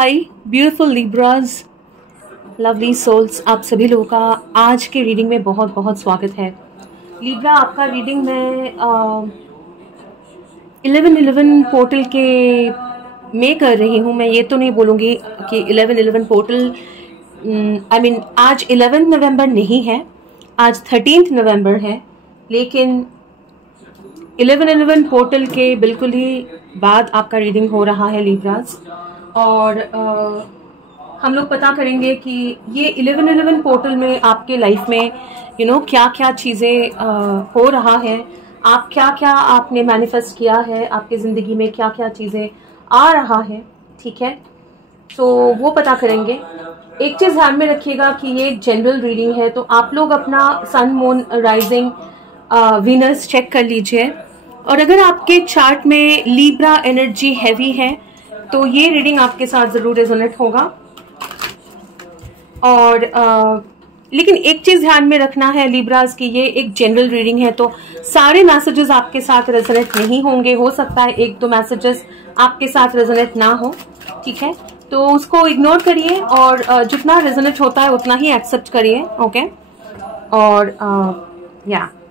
हाय beautiful Libras, lovely souls, आप सभी लोगों का आज के रीडिंग में बहुत बहुत स्वागत है। लिब्रा, आपका रीडिंग मैं 1111 पोर्टल के में कर रही हूँ। मैं ये तो नहीं बोलूँगी कि 1111 पोर्टल आज 11 नवंबर नहीं है, आज 13 नवंबर है, लेकिन 1111 पोर्टल के बिल्कुल ही बाद आपका रीडिंग हो रहा है लिब्राज। और हम लोग पता करेंगे कि ये 1111 पोर्टल में आपके लाइफ में क्या क्या चीज़ें हो रहा है, आप क्या क्या आपने मैनिफेस्ट किया है, आपके ज़िंदगी में क्या क्या चीज़ें आ रहा है। ठीक है, तो वो पता करेंगे। एक चीज़ ध्यान में रखिएगा कि ये एक जनरल रीडिंग है, तो आप लोग अपना सन, मून, राइजिंग, वीनस चेक कर लीजिए। और अगर आपके चार्ट में लिब्रा एनर्जी हैवी है तो ये रीडिंग आपके साथ ज़रूर रेजोनेट होगा। और लेकिन एक चीज़ ध्यान में रखना है लिब्रास की, ये एक जनरल रीडिंग है, तो सारे मैसेजेस आपके साथ रेजोनेट नहीं होंगे। हो सकता है एक दो मैसेजेस आपके साथ रेजोनेट ना हो, ठीक है, तो उसको इग्नोर करिए और जितना रेजोनेट होता है उतना ही एक्सेप्ट करिए। ओके, और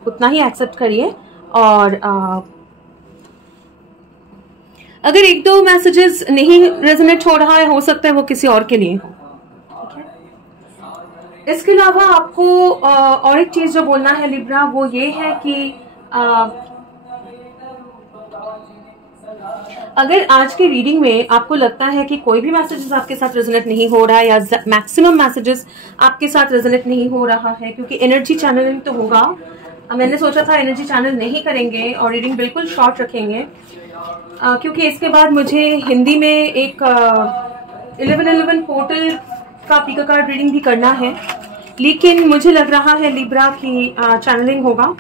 उतना ही एक्सेप्ट करिए। और अगर एक दो मैसेजेस नहीं रेजोनेट हो रहा है, हो सकता है वो किसी और के लिए हो। ठीक है, इसके अलावा आपको और एक चीज जो बोलना है लिब्रा, वो ये है कि अगर आज के रीडिंग में आपको लगता है कि कोई भी मैसेजेस आपके साथ रेजोनेट नहीं हो रहा है या मैक्सिमम मैसेजेस आपके साथ रेजोनेट नहीं हो रहा है, क्योंकि एनर्जी चैनलिंग तो होगा। मैंने सोचा था एनर्जी चैनल नहीं करेंगे और रीडिंग बिल्कुल शॉर्ट रखेंगे, क्योंकि इसके बाद मुझे हिंदी में एक 1111 पोर्टल का पिका कार्ड रीडिंग भी करना है, लेकिन मुझे लग रहा है लिब्रा की चैनलिंग होगा।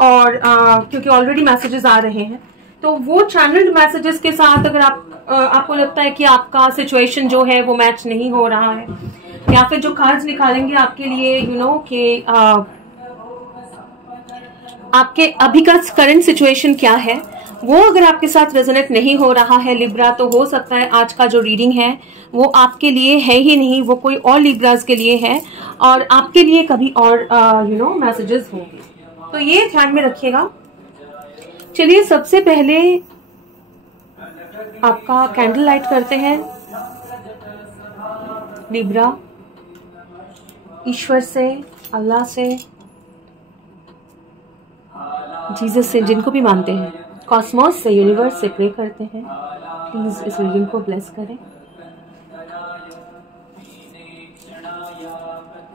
और क्योंकि ऑलरेडी मैसेजेस आ रहे हैं, तो वो चैनल्ड मैसेजेस के साथ अगर आपको लगता है कि आपका सिचुएशन जो है वो मैच नहीं हो रहा है, या फिर जो कार्ड्स निकालेंगे आपके लिए कि आपके अभी का करंट सिचुएशन क्या है, वो अगर आपके साथ रेजोनेट नहीं हो रहा है लिब्रा, तो हो सकता है आज का जो रीडिंग है वो आपके लिए है ही नहीं, वो कोई और लिब्रास के लिए है और आपके लिए कभी और मैसेजेस होंगे। तो ये ध्यान में रखिएगा। चलिए, सबसे पहले आपका कैंडल लाइट करते हैं लिब्रा। ईश्वर से, अल्लाह से, जीसस से, जिनको भी मानते हैं, कॉस्मोस से, यूनिवर्स से प्रे करते हैं। प्लीज इस रीडिंग को ब्लेस करें।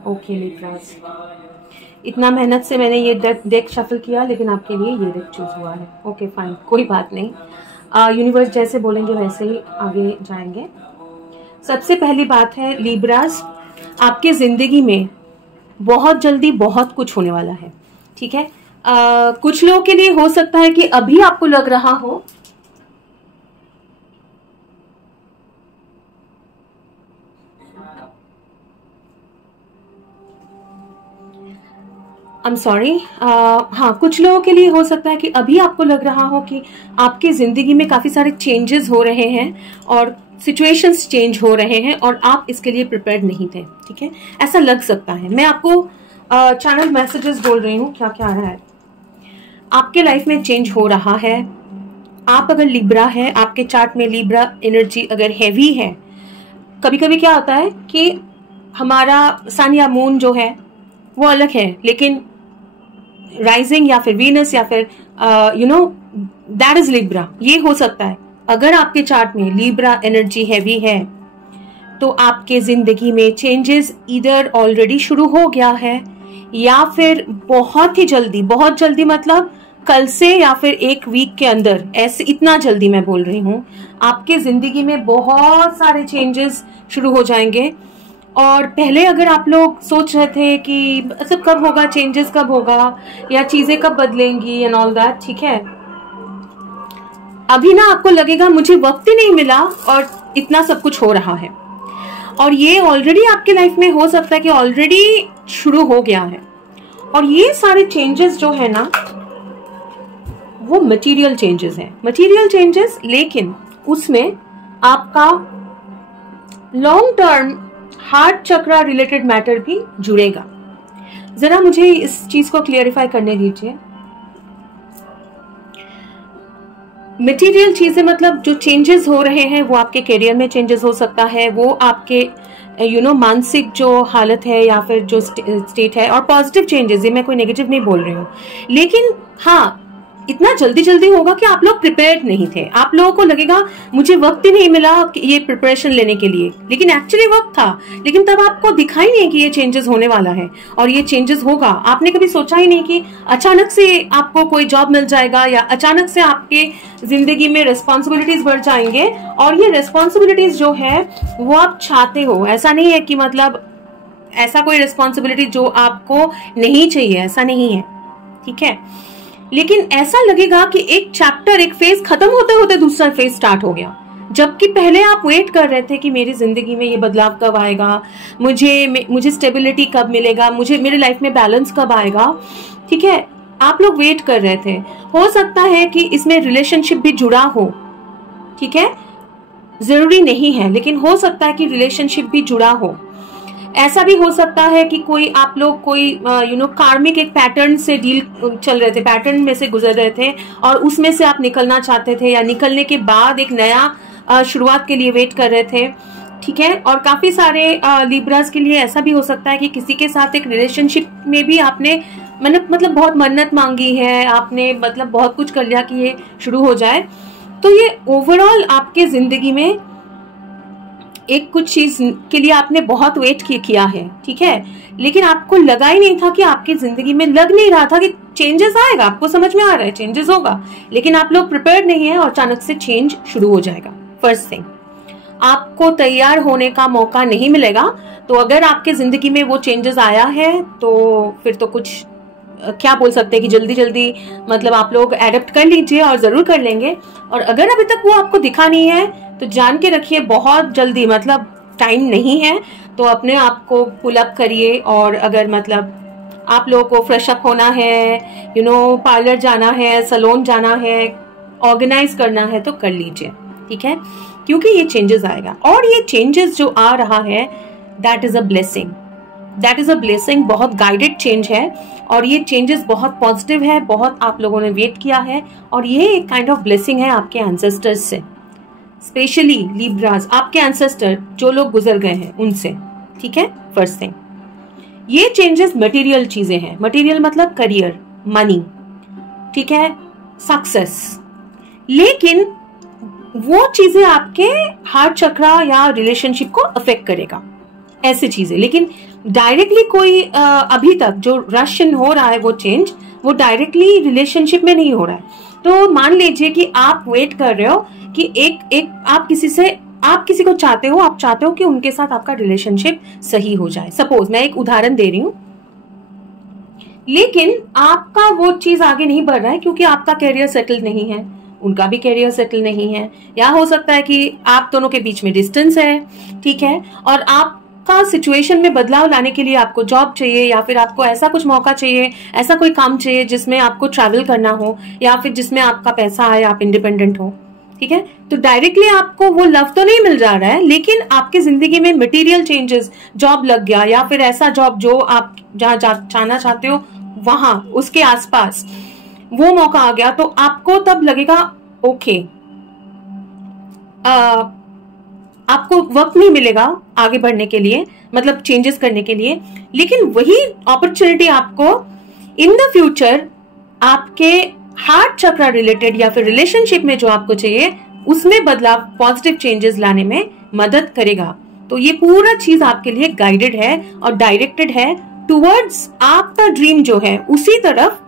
ओके लिब्रास, इतना मेहनत से मैंने ये डेक शफल किया, लेकिन आपके लिए ये डेक चूज हुआ है। ओके फाइन, कोई बात नहीं। यूनिवर्स जैसे बोलेंगे वैसे ही आगे जाएंगे। सबसे पहली बात है लिब्रास, आपके जिंदगी में बहुत जल्दी बहुत कुछ होने वाला है। ठीक है, कुछ लोगों के लिए हो सकता है कि अभी आपको लग रहा हो कुछ लोगों के लिए हो सकता है कि अभी आपको लग रहा हो कि आपकी जिंदगी में काफी सारे चेंजेस हो रहे हैं और सिचुएशंस चेंज हो रहे हैं और आप इसके लिए प्रिपेयर्ड नहीं थे। ठीक है, ऐसा लग सकता है। मैं आपको चैनल मैसेजेस बोल रही हूँ क्या क्या आ रहा है। आपके लाइफ में चेंज हो रहा है। आप अगर लिब्रा है, आपके चार्ट में लिब्रा एनर्जी अगर हैवी है, कभी कभी क्या होता है कि हमारा सन या मून जो है वो अलग है, लेकिन राइजिंग या फिर वीनस या फिर दैट इज लिब्रा, ये हो सकता है। अगर आपके चार्ट में लिब्रा एनर्जी हैवी है तो आपके जिंदगी में चेंजेस इधर ऑलरेडी शुरू हो गया है या फिर बहुत ही जल्दी, बहुत जल्दी मतलब कल से या फिर एक वीक के अंदर, ऐसे इतना जल्दी मैं बोल रही हूँ, आपके जिंदगी में बहुत सारे चेंजेस शुरू हो जाएंगे। और पहले अगर आप लोग सोच रहे थे कि सब कब होगा, चेंजेस कब होगा या चीजें कब बदलेंगी एंड ऑल दैट, ठीक है, अभी ना आपको लगेगा मुझे वक्त ही नहीं मिला और इतना सब कुछ हो रहा है। और ये ऑलरेडी आपके लाइफ में हो सकता है कि ऑलरेडी शुरू हो गया है। और ये सारे चेंजेस जो है ना वो मटेरियल चेंजेस हैं, मटेरियल चेंजेस, लेकिन उसमें आपका लॉन्ग टर्म हार्ट चक्रा रिलेटेड मैटर भी जुड़ेगा। जरा मुझे इस चीज को क्लियरिफाई करने दीजिए। मटेरियल चीजें मतलब जो चेंजेस हो रहे हैं वो आपके करियर में चेंजेस हो सकता है, वो आपके मानसिक जो हालत है या फिर जो स्टेट है, और पॉजिटिव चेंजेस, ये मैं कोई नेगेटिव नहीं बोल रही हूँ, लेकिन हाँ इतना जल्दी जल्दी होगा कि आप लोग प्रिपेयर्ड नहीं थे। आप लोगों को लगेगा मुझे वक्त ही नहीं मिला ये प्रिपरेशन लेने के लिए, लेकिन एक्चुअली वक्त था, लेकिन तब आपको दिखाई नहीं कि ये चेंजेस होने वाला है और ये चेंजेस होगा। आपने कभी सोचा ही नहीं कि अचानक से आपको कोई जॉब मिल जाएगा या अचानक से आपके जिंदगी में रिस्पॉन्सिबिलिटीज बढ़ जाएंगे, और ये रिस्पॉन्सिबिलिटीज जो है वो आप चाहते हो। ऐसा नहीं है कि मतलब ऐसा कोई रिस्पॉन्सिबिलिटी जो आपको नहीं चाहिए, ऐसा नहीं है, ठीक है। लेकिन ऐसा लगेगा कि एक चैप्टर, एक फेज खत्म होते होते दूसरा फेज स्टार्ट हो गया, जबकि पहले आप वेट कर रहे थे कि मेरी जिंदगी में ये बदलाव कब आएगा, मुझे स्टेबिलिटी कब मिलेगा, मुझे मेरी लाइफ में बैलेंस कब आएगा, ठीक है। आप लोग वेट कर रहे थे। हो सकता है कि इसमें रिलेशनशिप भी जुड़ा हो, ठीक है, जरूरी नहीं है, लेकिन हो सकता है कि रिलेशनशिप भी जुड़ा हो। ऐसा भी हो सकता है कि कोई आप लोग कोई कार्मिक एक पैटर्न से डील चल रहे थे, पैटर्न में से गुजर रहे थे और उसमें से आप निकलना चाहते थे, या निकलने के बाद एक नया शुरुआत के लिए वेट कर रहे थे, ठीक है। और काफी सारे लिब्रास के लिए ऐसा भी हो सकता है कि किसी के साथ एक रिलेशनशिप में भी आपने मतलब बहुत मन्नत मांगी है, आपने मतलब बहुत कुछ कर लिया कि ये शुरू हो जाए। तो ये ओवरऑल आपके जिंदगी में एक कुछ चीज के लिए आपने बहुत वेट किया है, ठीक है, लेकिन आपको लगा ही नहीं था कि आपकी जिंदगी में लग नहीं रहा था कि चेंजेस आएगा। आपको समझ में आ रहा है चेंजेस होगा, लेकिन आप लोग प्रिपेयर्ड नहीं है और अचानक से चेंज शुरू हो जाएगा। फर्स्ट थिंग, आपको तैयार होने का मौका नहीं मिलेगा। तो अगर आपके जिंदगी में वो चेंजेस आया है तो फिर तो कुछ क्या बोल सकते हैं कि जल्दी जल्दी मतलब आप लोग एडेप्ट कर लीजिए, और जरूर कर लेंगे। और अगर अभी तक वो आपको दिखा नहीं है तो जान के रखिए बहुत जल्दी, मतलब टाइम नहीं है, तो अपने आप को पुल अप करिए। और अगर मतलब आप लोगों को फ्रेश अप होना है, पार्लर जाना है, सैलून जाना है, ऑर्गेनाइज करना है, तो कर लीजिए, ठीक है, क्योंकि ये चेंजेस आएगा। और ये चेंजेस जो आ रहा है that is a blessing, that is a blessing, बहुत गाइडेड चेंज है, और ये चेंजेस बहुत पॉजिटिव है, बहुत आप लोगों ने वेट किया है, और ये एक काइंड ऑफ ब्लेसिंग है आपके एंसेस्टर्स से, स्पेशली लिब्रास, आपके एंसेस्टर जो लोग गुजर गए हैं उनसे, ठीक है। फर्स्ट थिंग, ये चेंजेस मटेरियल चीजें हैं, मटेरियल मतलब करियर, मनी, ठीक है, सक्सेस, लेकिन वो चीजें आपके हार्ट चक्रा या रिलेशनशिप को अफेक्ट करेगा, ऐसी चीजें। लेकिन डायरेक्टली कोई अभी तक जो रश हो रहा है वो चेंज, वो डायरेक्टली रिलेशनशिप में नहीं हो रहा है। तो मान लीजिए कि आप वेट कर रहे हो कि एक आप किसी को चाहते हो, आप चाहते हो कि उनके साथ आपका रिलेशनशिप सही हो जाए। सपोज मैं एक उदाहरण दे रही हूं, लेकिन आपका वो चीज आगे नहीं बढ़ रहा है क्योंकि आपका कैरियर सेटल नहीं है, उनका भी कैरियर सेटल नहीं है, या हो सकता है कि आप दोनों के बीच में डिस्टेंस है, ठीक है, और आपका सिचुएशन में बदलाव लाने के लिए आपको जॉब चाहिए, या फिर आपको ऐसा कुछ मौका चाहिए, ऐसा कोई काम चाहिए जिसमें आपको ट्रैवल करना हो, या फिर जिसमें आपका पैसा आए, आप इंडिपेंडेंट हो, ठीक है। तो डायरेक्टली आपको वो लव तो नहीं मिल जा रहा है, लेकिन आपकी जिंदगी में मटेरियल चेंजेस, जॉब लग गया, या फिर ऐसा जॉब जो आप जहां जाना चाहते हो वहां उसके आसपास वो मौका आ गया, तो आपको तब लगेगा ओके, आपको वक्त नहीं मिलेगा आगे बढ़ने के लिए, मतलब चेंजेस करने के लिए, लेकिन वही अपॉर्चुनिटी आपको इन द फ्यूचर आपके हार्ट चक्रा रिलेटेड या फिर रिलेशनशिप में जो आपको चाहिए उसमें बदलाव, पॉजिटिव चेंजेस लाने में मदद करेगा। तो ये पूरा चीज आपके लिए गाइडेड है और डायरेक्टेड है टुवर्ड्स आपका ड्रीम जो है उसी तरफ।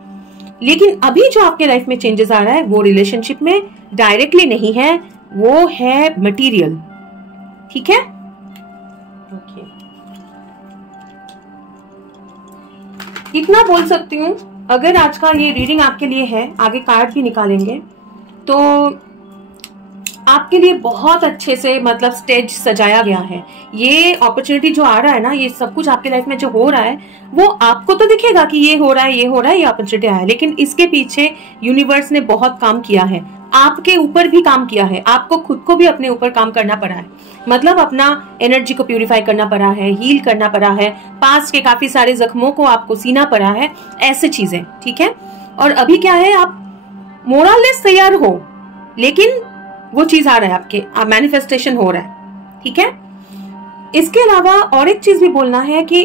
लेकिन अभी जो आपके लाइफ में चेंजेस आ रहा है वो रिलेशनशिप में डायरेक्टली नहीं है, वो है मटेरियल, ठीक है। ओके, इतना बोल सकती हूँ। अगर आज का ये रीडिंग आपके लिए है, आगे कार्ड भी निकालेंगे, तो आपके लिए बहुत अच्छे से मतलब स्टेज सजाया गया है। ये अपॉर्चुनिटी जो आ रहा है ना, ये सब कुछ आपके लाइफ में जो हो रहा है वो आपको तो दिखेगा कि ये हो रहा है, ये हो रहा है, ये अपॉर्चुनिटी आया है, लेकिन इसके पीछे यूनिवर्स ने बहुत काम किया है, आपके ऊपर भी काम किया है, आपको खुद को भी अपने ऊपर काम करना पड़ा है, मतलब अपना एनर्जी को प्यूरिफाई करना पड़ा है, हील करना पड़ा है, पास्ट के काफी सारे जख्मों को आपको सीना पड़ा है, ऐसे चीजें, ठीक है। और अभी क्या है, आप मोरलेस तैयार हो, लेकिन वो चीज आ रहा है आपके, मैनिफेस्टेशन हो रहा है, ठीक है। इसके अलावा और एक चीज भी बोलना है कि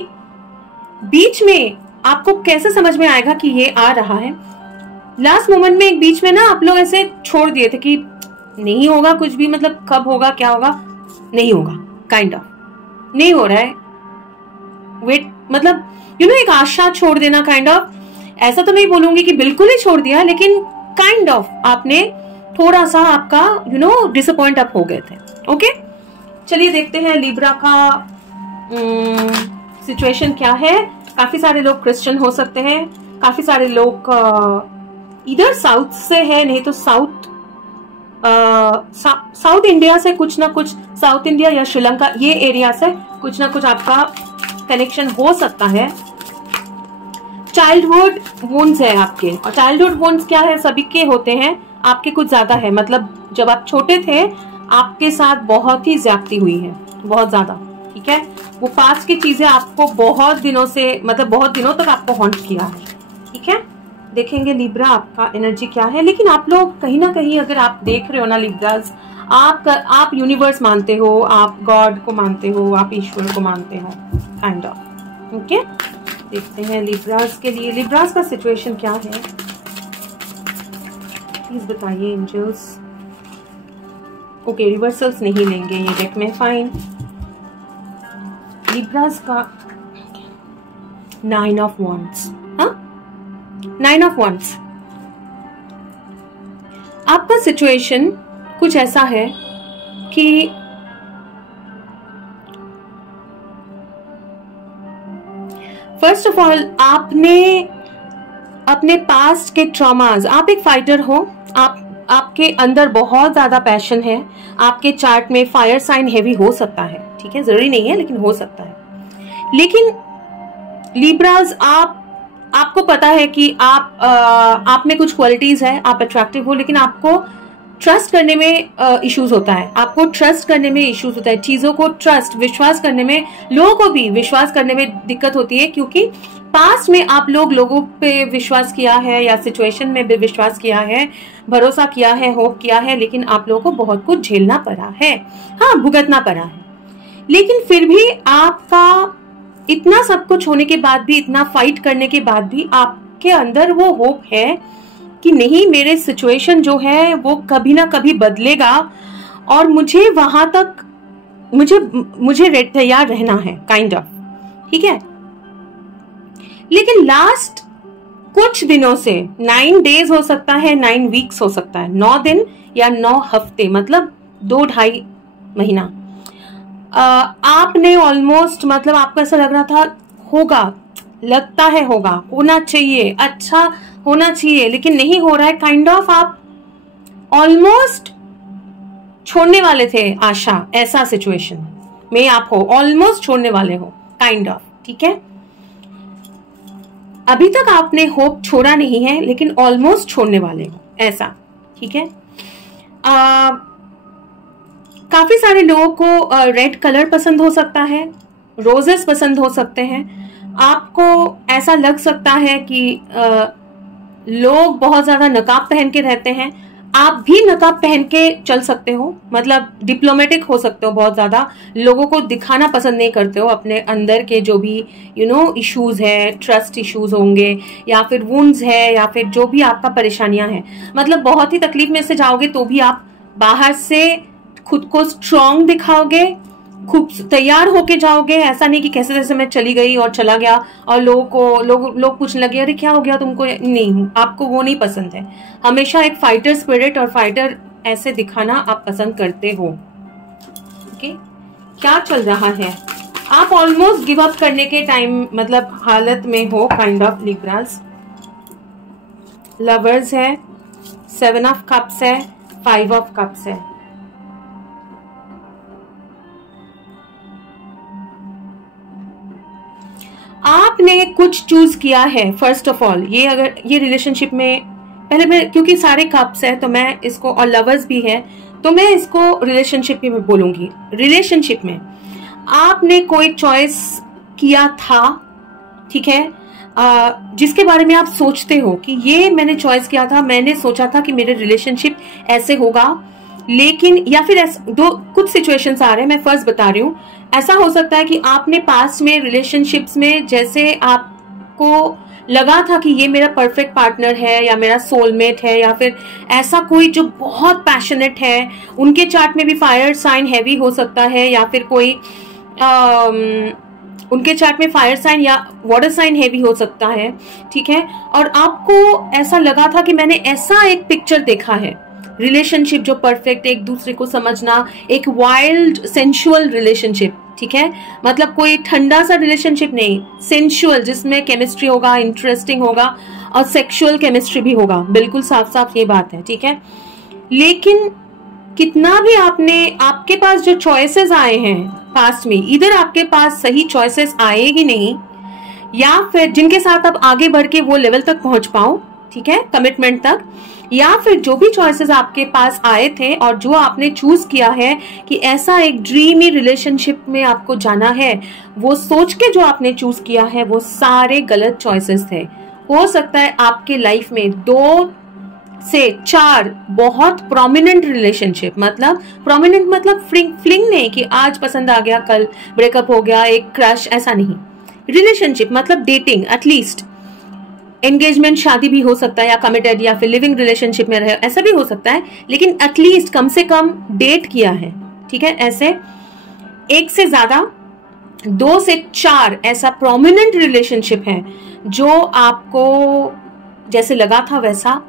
बीच में आपको कैसे समझ में आएगा कि ये आ रहा है। लास्ट मोमेंट में एक बीच में ना आप लोग ऐसे छोड़ दिए थे कि नहीं होगा कुछ भी, मतलब कब होगा, क्या होगा, नहीं होगा, काइंड ऑफ नहीं हो रहा है, वेट, मतलब एक आशा छोड़ देना, काइंड ऑफ। ऐसा तो नहीं बोलूंगी कि बिल्कुल ही छोड़ दिया, लेकिन काइंड ऑफ आपने थोड़ा सा आपका डिसअपॉइंट अप हो गए थे। ओके, चलिए देखते हैं लिब्रा का सिचुएशन क्या है। काफी सारे लोग क्रिश्चियन हो सकते हैं, काफी सारे लोग इधर साउथ से है, नहीं तो साउथ इंडिया से कुछ ना कुछ, साउथ इंडिया या श्रीलंका ये एरिया से कुछ ना कुछ आपका कनेक्शन हो सकता है। चाइल्डहुड वुंड्स है आपके, और चाइल्डहुड वुंड्स क्या है, सभी के होते हैं, आपके कुछ ज्यादा है, मतलब जब आप छोटे थे आपके साथ बहुत ही ज्यादती हुई है, बहुत ज्यादा, ठीक है। वो पास्ट की चीजें आपको बहुत दिनों से, मतलब बहुत दिनों तक आपको हॉन्ट किया है, ठीक है। देखेंगे लिब्रा आपका एनर्जी क्या है। लेकिन आप लोग कहीं ना कहीं, अगर आप देख रहे हो ना लिब्राज, आप यूनिवर्स मानते हो, आप गॉड को मानते हो, आप ईश्वर को मानते हो, काइंड ऑफ। ओके, देखते हैं लिब्राज के लिए, लिब्राज का सिचुएशन क्या है, प्लीज बताइए एंजल्स। ओके, रिवर्सल्स नहीं लेंगे ये डेक में, फाइन। लिब्राज का 9 ऑफ वॉन्ड्स, हाँ 9 ऑफ वॉन्ड्स। आपका सिचुएशन कुछ ऐसा है कि फर्स्ट ऑफ ऑल आपने अपने पास्ट के ट्रॉमाज, आप एक फाइटर हो, आपके अंदर बहुत ज्यादा पैशन है, आपके चार्ट में फायर साइन हेवी हो सकता है, ठीक है, जरूरी नहीं है लेकिन हो सकता है। लेकिन लिब्राज आपको पता है कि आप में कुछ क्वालिटीज है, आप अट्रैक्टिव हो, लेकिन आपको ट्रस्ट करने में इश्यूज होता है, आपको ट्रस्ट करने में इश्यूज होता है, चीजों को ट्रस्ट, विश्वास करने में, लोगों को भी विश्वास करने में दिक्कत होती है, क्योंकि पास्ट में आप लोगों पे विश्वास किया है या सिचुएशन में भी विश्वास किया है, भरोसा किया है, होप किया है, लेकिन आप लोगों को बहुत कुछ झेलना पड़ा है, हाँ भुगतना पड़ा है। लेकिन फिर भी आपका इतना सब कुछ होने के बाद भी, इतना फाइट करने के बाद भी आपके अंदर वो होप है कि नहीं, मेरे सिचुएशन जो है वो कभी ना कभी बदलेगा और मुझे वहां तक मुझे तैयार रहना है, काइंड ऑफ, ठीक है। लेकिन लास्ट कुछ दिनों से, 9 डेज हो सकता है, 9 वीक्स हो सकता है, 9 दिन या 9 हफ्ते, मतलब 2-2.5 महीना, आपने ऑलमोस्ट, मतलब आपको ऐसा लग रहा था होगा, लगता है होगा, होना चाहिए, अच्छा होना चाहिए, लेकिन नहीं हो रहा है, काइंड ऑफ आप ऑलमोस्ट छोड़ने वाले थे आशा, ऐसा सिचुएशन में आप हो, ऑलमोस्ट छोड़ने वाले हो, काइंड ऑफ, ठीक है। अभी तक आपने होप छोड़ा नहीं है, लेकिन ऑलमोस्ट छोड़ने वाले हो, ऐसा, ठीक है। काफी सारे लोगों को रेड कलर पसंद हो सकता है, रोजेस पसंद हो सकते हैं, आपको ऐसा लग सकता है कि लोग बहुत ज्यादा नकाब पहन के रहते हैं, आप भी नकाब पहन के चल सकते हो, मतलब डिप्लोमेटिक हो सकते हो, बहुत ज्यादा लोगों को दिखाना पसंद नहीं करते हो, अपने अंदर के जो भी इश्यूज है, ट्रस्ट इश्यूज होंगे, या फिर वुंड्स है, या फिर जो भी आपका परेशानियां हैं, मतलब बहुत ही तकलीफ में से जाओगे तो भी आप बाहर से खुद को स्ट्रांग दिखाओगे, खूब तैयार होके जाओगे, ऐसा नहीं कि कैसे जैसे मैं चली गई और चला गया और लोग पूछने लगे अरे क्या हो गया तुमको, नहीं, आपको वो नहीं पसंद है। हमेशा एक फाइटर स्पिरिट और फाइटर ऐसे दिखाना आप पसंद करते हो, ओके। क्या चल रहा है, आप ऑलमोस्ट गिव अप करने के टाइम, मतलब हालत में हो, काइंड ऑफ लिब्रास। लवर्स है, 7 ऑफ कप्स है, 5 ऑफ कप्स है, आपने कुछ चूज किया है। फर्स्ट ऑफ ऑल, ये अगर ये रिलेशनशिप में पहले मैं, क्योंकि सारे कप्स है तो मैं इसको, और लवर्स भी है तो मैं इसको रिलेशनशिप में बोलूंगी। रिलेशनशिप में आपने कोई चॉइस किया था, ठीक है, जिसके बारे में आप सोचते हो कि ये मैंने चॉइस किया था, मैंने सोचा था कि मेरे रिलेशनशिप ऐसे होगा, लेकिन, या फिर दो कुछ सिचुएशंस आ रहे हैं, मैं फर्स्ट बता रही हूँ। ऐसा हो सकता है कि आपने पास्ट में रिलेशनशिप्स में जैसे आपको लगा था कि ये मेरा परफेक्ट पार्टनर है या मेरा सोलमेट है, या फिर ऐसा कोई जो बहुत पैशनेट है, उनके चार्ट में भी फायर साइन हैवी हो सकता है, या फिर कोई उनके चार्ट में फायर साइन या वाटर साइन हैवी हो सकता है, ठीक है। और आपको ऐसा लगा था कि मैंने ऐसा एक पिक्चर देखा है, रिलेशनशिप जो परफेक्ट, एक दूसरे को समझना, एक वाइल्ड सेंसुअल रिलेशनशिप, ठीक है, मतलब कोई ठंडा सा रिलेशनशिप नहीं, सेंसुअल, जिसमें केमिस्ट्री होगा, इंटरेस्टिंग होगा और सेक्सुअल केमिस्ट्री भी होगा, बिल्कुल साफ साफ ये बात है, ठीक है। लेकिन कितना भी आपके पास जो चॉइसेस आए हैं पास्ट में, इधर आपके पास सही चॉइसेस आए ही नहीं, या फिर जिनके साथ आप आगे बढ़ के वो लेवल तक पहुंच पाओ, ठीक है, कमिटमेंट तक, या फिर जो भी चॉइसेस आपके पास आए थे और जो आपने चूज किया है कि ऐसा एक ड्रीमी रिलेशनशिप में आपको जाना है, वो सोच के जो आपने चूज किया है वो सारे गलत चॉइसेस थे। हो सकता है आपके लाइफ में 2 से 4 बहुत प्रोमिनेंट रिलेशनशिप, मतलब प्रोमिनेंट मतलब फ्लिंग नहीं कि आज पसंद आ गया कल ब्रेकअप हो गया, एक क्रश, ऐसा नहीं। रिलेशनशिप मतलब डेटिंग, एटलीस्ट एंगेजमेंट, शादी भी हो सकता है, या कमिटेड, या फिर लिविंग रिलेशनशिप में रहे, ऐसा भी हो सकता है, लेकिन एटलीस्ट कम से कम डेट किया है, ठीक है। ऐसे 1 से ज्यादा 2 से 4 ऐसा प्रोमिनेंट रिलेशनशिप है जो आपको जैसे लगा था वैसा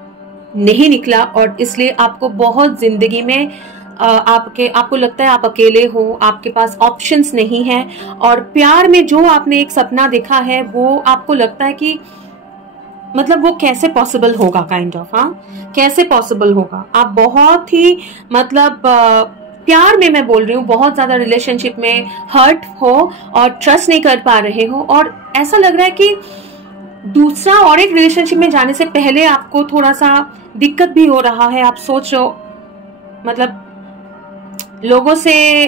नहीं निकला, और इसलिए आपको बहुत जिंदगी में आपको लगता है आप अकेले हो, आपके पास ऑप्शंस नहीं है, और प्यार में जो आपने एक सपना देखा है वो आपको लगता है कि मतलब वो कैसे पॉसिबल होगा, काइंड ऑफ, हाँ, कैसे पॉसिबल होगा। आप बहुत ही मतलब प्यार में मैं बोल रही हूँ, बहुत ज्यादा रिलेशनशिप में हर्ट हो और ट्रस्ट नहीं कर पा रहे हो, और ऐसा लग रहा है कि दूसरा और एक रिलेशनशिप में जाने से पहले आपको थोड़ा सा दिक्कत भी हो रहा है। आप सोच रहे हो मतलब लोगों से,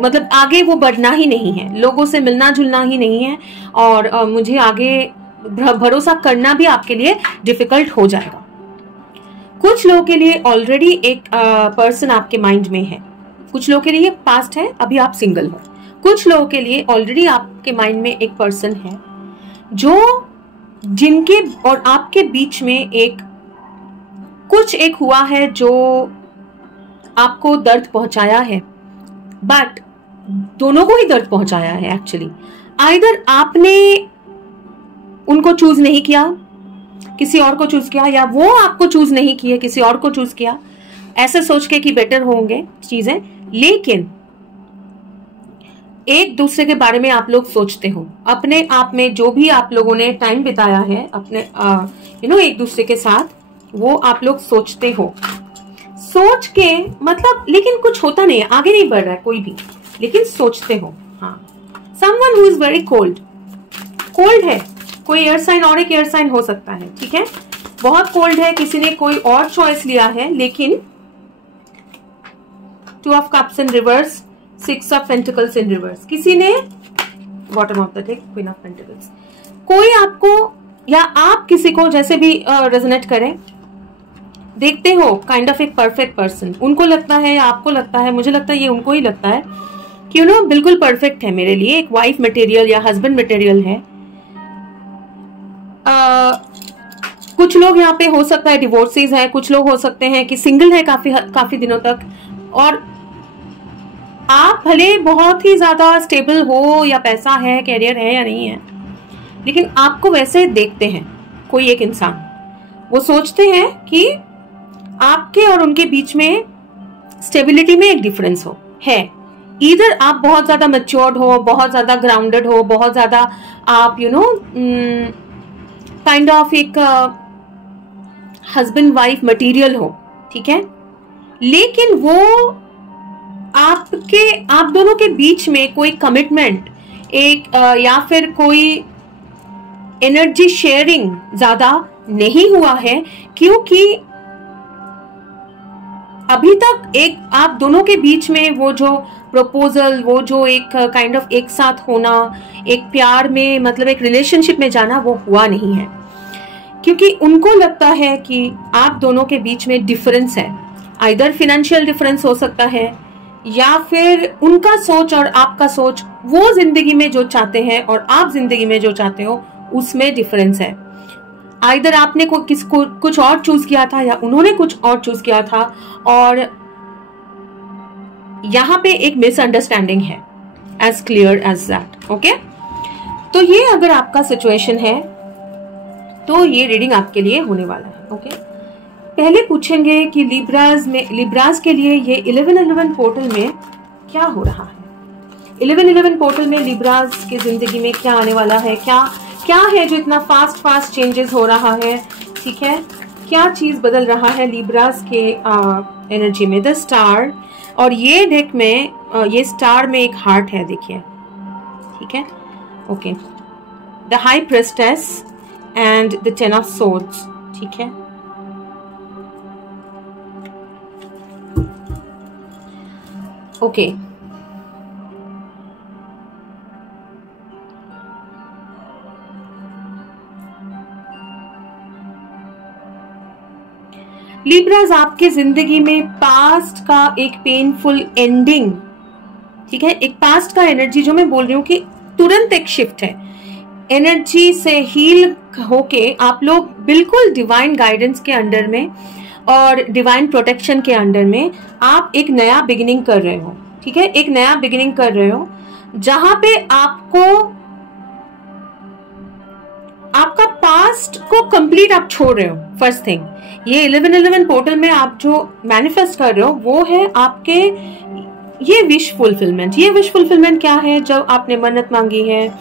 मतलब आगे वो बढ़ना ही नहीं है, लोगों से मिलना जुलना ही नहीं है, और मुझे आगे भरोसा करना भी आपके लिए डिफिकल्ट हो जाएगा। कुछ लोगों के लिए ऑलरेडी एक पर्सन आपके माइंड में है, कुछ लोगों के लिए पास्ट है, अभी आप सिंगल हो। कुछ लोगों के लिए ऑलरेडी आपके माइंड में एक पर्सन है जो, जिनके और आपके बीच में कुछ हुआ है जो आपको दर्द पहुंचाया है, बट दोनों को ही दर्द पहुंचाया है एक्चुअली। आइदर आपने उनको चूज नहीं किया, किसी और को चूज किया, या वो आपको चूज नहीं किए, किसी और को चूज किया, ऐसे सोच के कि बेटर होंगे चीजें। लेकिन एक दूसरे के बारे में आप लोग सोचते हो, अपने आप में जो भी आप लोगों ने टाइम बिताया है अपने एक दूसरे के साथ, वो आप लोग सोचते हो, सोच के मतलब, लेकिन कुछ होता नहीं है, आगे नहीं बढ़ रहा है कोई भी, लेकिन सोचते हो। हाँ, someone who is very cold है, कोई एयर साइन और एक एयर साइन हो सकता है, ठीक है, बहुत कोल्ड है, किसी ने कोई और चॉइस लिया है, लेकिन 2 of cups in reverse, 6 of pentacles in reverse, किसी ने bottom of the deck, queen of pentacles. कोई आपको या आप किसी को, जैसे भी रेजोनेट करें, देखते हो काइंड ऑफ एक परफेक्ट पर्सन, उनको लगता है या आपको लगता है, मुझे लगता है ये उनको ही लगता है कि बिल्कुल परफेक्ट है मेरे लिए, एक वाइफ मटेरियल या हस्बैंड मटेरियल है। कुछ लोग यहाँ पे हो सकता है डिवोर्सेस है, कुछ लोग हो सकते हैं कि सिंगल है काफी दिनों तक, और आप भले बहुत ही ज्यादा स्टेबल हो, या पैसा है, कैरियर है या नहीं है, लेकिन आपको वैसे देखते हैं कोई एक इंसान, वो सोचते हैं कि आपके और उनके बीच में स्टेबिलिटी में एक डिफरेंस है। इधर आप बहुत ज्यादा मैच्योर्ड हो, बहुत ज्यादा ग्राउंडेड हो, बहुत ज्यादा आप काइंड ऑफ एक हस्बैंड वाइफ मटेरियल हो, ठीक है, लेकिन वो आप दोनों के बीच में कोई कमिटमेंट एक या फिर कोई एनर्जी शेयरिंग ज्यादा नहीं हुआ है, क्योंकि अभी तक एक आप दोनों के बीच में वो जो प्रपोजल, वो जो एक काइंड ऑफ एक साथ होना, एक प्यार में मतलब एक रिलेशनशिप में जाना, वो हुआ नहीं है। क्योंकि उनको लगता है कि आप दोनों के बीच में डिफरेंस है, आइदर फाइनेंशियल डिफरेंस हो सकता है, या फिर उनका सोच और आपका सोच, वो जिंदगी में जो चाहते हैं और आप जिंदगी में जो चाहते हो उसमें डिफरेंस है। आइदर आपने किसको कुछ और चूज किया था या उन्होंने कुछ और चूज किया था, और यहां पे एक मिसअंडरस्टैंडिंग है, as clear as that. Okay, तो ये अगर आपका सिचुएशन है तो ये रीडिंग आपके लिए होने वाला है। ओके, पहले पूछेंगे कि लिब्रास के लिए ये 1111 पोर्टल में क्या हो रहा है। 1111 पोर्टल में लिब्रास की जिंदगी में क्या आने वाला है, क्या है जो इतना फास्ट चेंजेस हो रहा है, ठीक है, क्या चीज बदल रहा है लिब्रास के एनर्जी में। द स्टार, और ये डेक में ये स्टार में एक हार्ट है, देखिए, ठीक है। Okay, the high प्रेस्टेस and the 10 of swords, ठीक है। ओके, लिब्रास आपके जिंदगी में पास्ट का एक पेनफुल एंडिंग, ठीक है, एक पास्ट का एनर्जी जो मैं बोल रही हूं कि तुरंत एक शिफ्ट है, एनर्जी से हील होके आप लोग बिल्कुल डिवाइन गाइडेंस के अंडर में और डिवाइन प्रोटेक्शन के अंडर में आप एक नया बिगिनिंग कर रहे हो, ठीक है, एक नया बिगिनिंग कर रहे हो, जहां पे आपका पास्ट को कंप्लीट आप छोड़ रहे हो। फर्स्ट थिंग, ये 1111 पोर्टल में आप जो मैनिफेस्ट कर रहे हो वो है आपके ये विश फुलफिलमेंट। ये विश फुलफिलमेंट क्या है? जब आपने मन्नत मांगी है,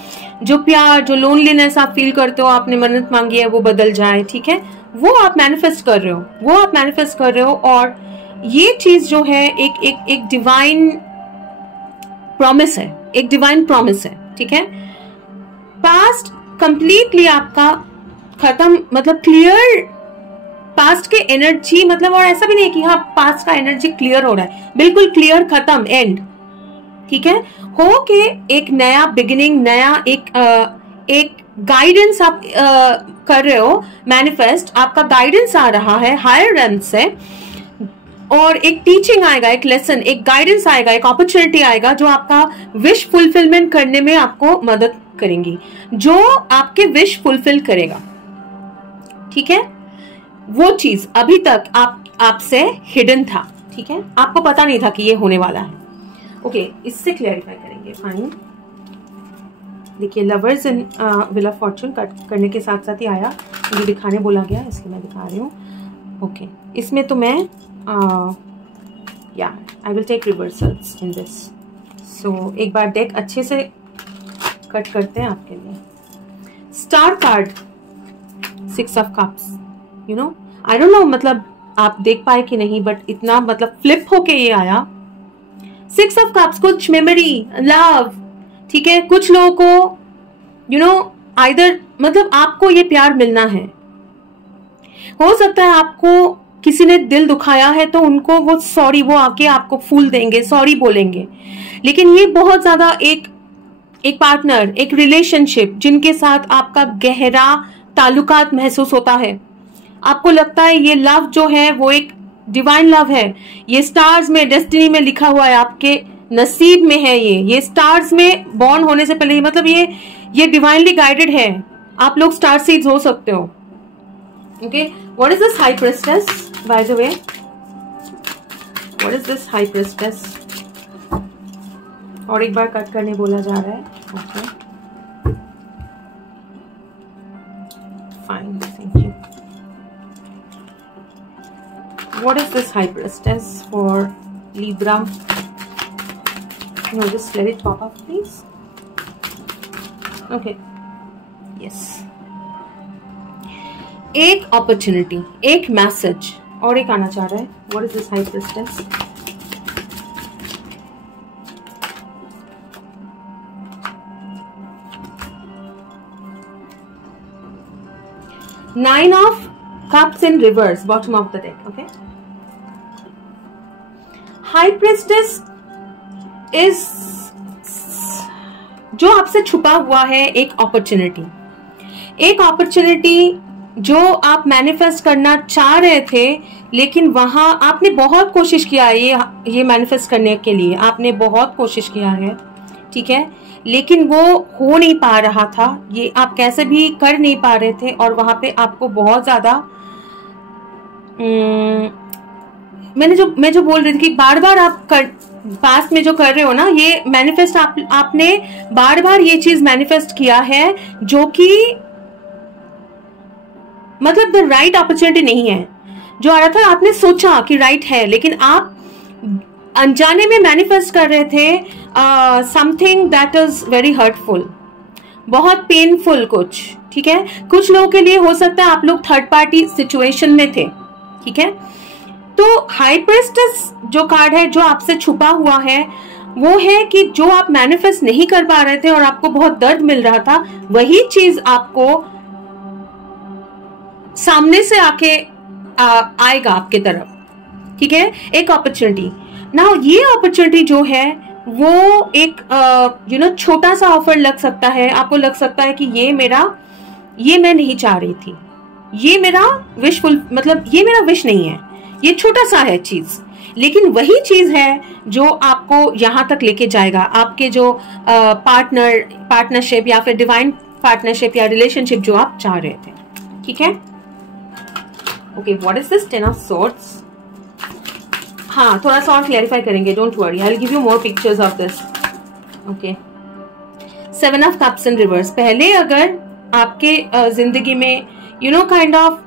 जो प्यार, जो लोनलीनेस आप फील करते हो, आपने मन्नत मांगी है वो बदल जाए, ठीक है, वो आप मैनिफेस्ट कर रहे हो, वो आप मैनिफेस्ट कर रहे हो। और ये चीज जो है एक डिवाइन प्रॉमिस है, एक डिवाइन प्रॉमिस है, ठीक है। पास्ट कंप्लीटली आपका खत्म, मतलब क्लियर, पास्ट के एनर्जी, मतलब, और ऐसा भी नहीं कि हाँ पास्ट का एनर्जी क्लियर हो रहा है, बिल्कुल क्लियर, खत्म, एंड, ठीक है, हो के एक नया बिगिनिंग, नया एक गाइडेंस आप कर रहे हो मैनिफेस्ट। आपका गाइडेंस आ रहा है हायर रेल्म से, और एक टीचिंग आएगा, एक लेसन, एक गाइडेंस आएगा, एक अपॉर्चुनिटी आएगा जो आपका विश फुलफिलमेंट करने में आपको मदद करेंगी, जो आपके विश फुलफिल करेगा, ठीक है। वो चीज अभी तक आपसे हिडन था, ठीक है, आपको पता नहीं था कि ये होने वाला है। ओके, इससे क्लैरिफाई करेंगे। फाइन, देखिए, lovers in wheel of Fortune cut करने के साथ साथ ही आया, मुझे दिखाने बोला गया इसलिए मैं दिखा रही हूँ। ओके, इसमें तो मैं I will take reversals in this. So एक बार डेक अच्छे से कट करते हैं आपके लिए। Star card, 6 of cups, you know, I don't no मतलब आप देख पाए कि नहीं, बट इतना मतलब फ्लिप होके ये आया। 6 ऑफ कप्स, कुछ मेमोरी, लव, ठीक है, कुछ लोगों को यू नो आइदर, मतलब आपको ये प्यार मिलना है, हो सकता है आपको किसी ने दिल दुखाया है तो उनको वो सॉरी, वो आके आपको फूल देंगे, सॉरी बोलेंगे, लेकिन ये बहुत ज्यादा एक पार्टनर, एक रिलेशनशिप जिनके साथ आपका गहरा ताल्लुकात महसूस होता है, आपको लगता है ये लव जो है वो एक डिवाइन लव है, ये स्टार्स में, डेस्टिनी में लिखा हुआ है, आपके नसीब में है, ये स्टार्स में बॉर्न होने से पहले, मतलब ये डिवाइनली गाइडेड है, आप लोग स्टार सीड्स हो सकते हो। Okay, what is this high प्रेस्टेस, by the way, what is this high प्रेस्टेस? और एक बार कट करने बोला जा रहा है। Okay, fine, thank you. What is this high priestess for Libra? No, just let it pop up, please. Okay. Yes. एक opportunity, एक message, और एक आना चाह रहा है। What is this high priestess? 9 of cups in reverse, bottom of the deck. Okay, high priestess is जो आपसे छुपा हुआ है एक अपॉर्चुनिटी, एक अपॉर्चुनिटी जो आप मैनिफेस्ट करना चाह रहे थे, लेकिन वहां आपने बहुत कोशिश किया ये मैनिफेस्ट करने के लिए, आपने बहुत कोशिश किया है, ठीक है, लेकिन वो हो नहीं पा रहा था, ये आप कैसे भी कर नहीं पा रहे थे, और वहां पे आपको बहुत ज्यादा मैं जो बोल रही थी कि बार बार आप पास में जो कर रहे हो ना, ये मैनिफेस्ट आपने बार बार ये चीज मैनिफेस्ट किया है, जो कि मतलब द राइट अपॉर्चुनिटी नहीं है. जो आ रहा था आपने सोचा कि राइट है, लेकिन आप अनजाने में मैनिफेस्ट कर रहे थे something that is very hurtful, बहुत पेनफुल कुछ, ठीक है. कुछ लोगों के लिए हो सकता है आप लोग थर्ड पार्टी सिचुएशन में थे, ठीक है. तो हाई प्रिस्टेस जो कार्ड है जो आपसे छुपा हुआ है, वो है कि जो आप मैनिफेस्ट नहीं कर पा रहे थे और आपको बहुत दर्द मिल रहा था, वही चीज आपको सामने से आके आएगा आपके तरफ, ठीक है, एक अपॉर्चुनिटी. नाउ ये अपॉर्चुनिटी जो है वो एक छोटा सा ऑफर लग सकता है, आपको लग सकता है कि ये मैं नहीं चाह रही थी, ये मेरा विशफुल, मतलब ये मेरा विश नहीं है, ये छोटा सा है चीज, लेकिन वही चीज है जो आपको यहां तक लेके जाएगा, आपके जो पार्टनरशिप या फिर डिवाइन पार्टनरशिप या रिलेशनशिप जो आप चाह रहे थे, ठीक है. Okay, what is this 10 of swords? हाँ, थोड़ा सा और क्लैरिफाई करेंगे, don't worry, I will give you more pictures of this. Okay, 7 of cups in reverse. पहले अगर आपके जिंदगी में काइंड ऑफ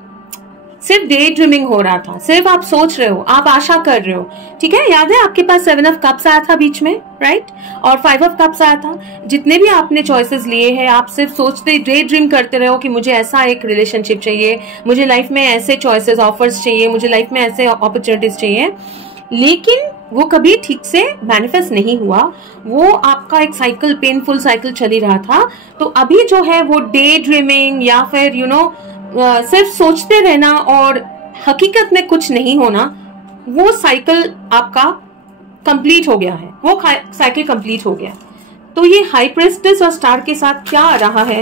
सिर्फ डे ड्रीमिंग हो रहा था, सिर्फ आप सोच रहे हो, आप आशा कर रहे हो, ठीक है. याद है आपके पास 7 ऑफ कप्स आया था बीच में, राइट, और 5 ऑफ कप्स आया था. जितने भी आपने चॉइसेस लिए हैं, आप सिर्फ सोचते डे ड्रीम करते रहो कि मुझे ऐसा एक रिलेशनशिप चाहिए, मुझे लाइफ में ऐसे चॉइसेस ऑफर्स चाहिए, मुझे लाइफ में ऐसे अपॉर्चुनिटीज चाहिए, लेकिन वो कभी ठीक से मैनिफेस्ट नहीं हुआ. वो आपका एक साइकिल, पेनफुल साइकिल चल ही रहा था. तो अभी जो है वो डे ड्रीमिंग या फिर सिर्फ सोचते रहना और हकीकत में कुछ नहीं होना, वो साइकिल आपका कंप्लीट हो गया है, वो साइकिल कंप्लीट हो गया. तो ये हाई प्रिस्टेस और स्टार के साथ क्या आ रहा है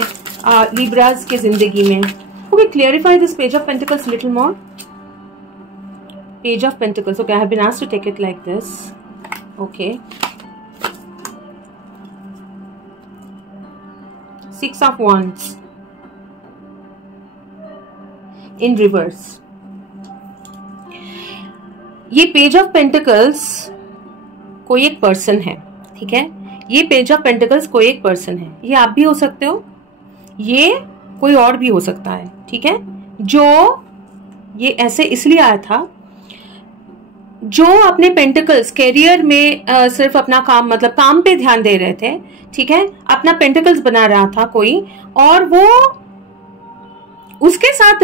लिब्रास के जिंदगी में? Okay, clarify this page of pentacles little more. Page of pentacles. Okay, I have been asked to take it like this. Okay, 6 of wands in reverse. ये पेज ऑफ पेंटिकल्स कोई एक पर्सन है, ठीक है. ये पेज ऑफ पेंटिकल्स कोई एक person है, ये आप भी हो सकते हो, ये कोई और भी हो सकता है, ठीक है. जो ये ऐसे इसलिए आया था, जो अपने पेंटिकल्स कैरियर में सिर्फ अपना काम, मतलब काम पे ध्यान दे रहे थे, ठीक है, अपना पेंटिकल्स बना रहा था कोई, और वो उसके साथ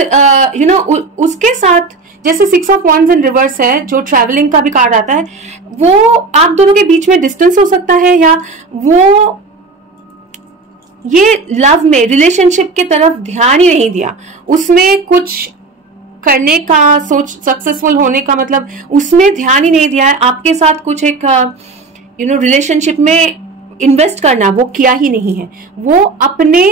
उसके साथ जैसे 6 ऑफ wands इन रिवर्स है, जो ट्रैवलिंग का भी कार्ड आता है, वो आप दोनों के बीच में डिस्टेंस हो सकता है, या वो ये लव में रिलेशनशिप की तरफ ध्यान ही नहीं दिया, उसमें कुछ करने का, सोच सक्सेसफुल होने का, मतलब उसमें ध्यान ही नहीं दिया है. आपके साथ कुछ एक रिलेशनशिप में इन्वेस्ट करना वो किया ही नहीं है. वो अपने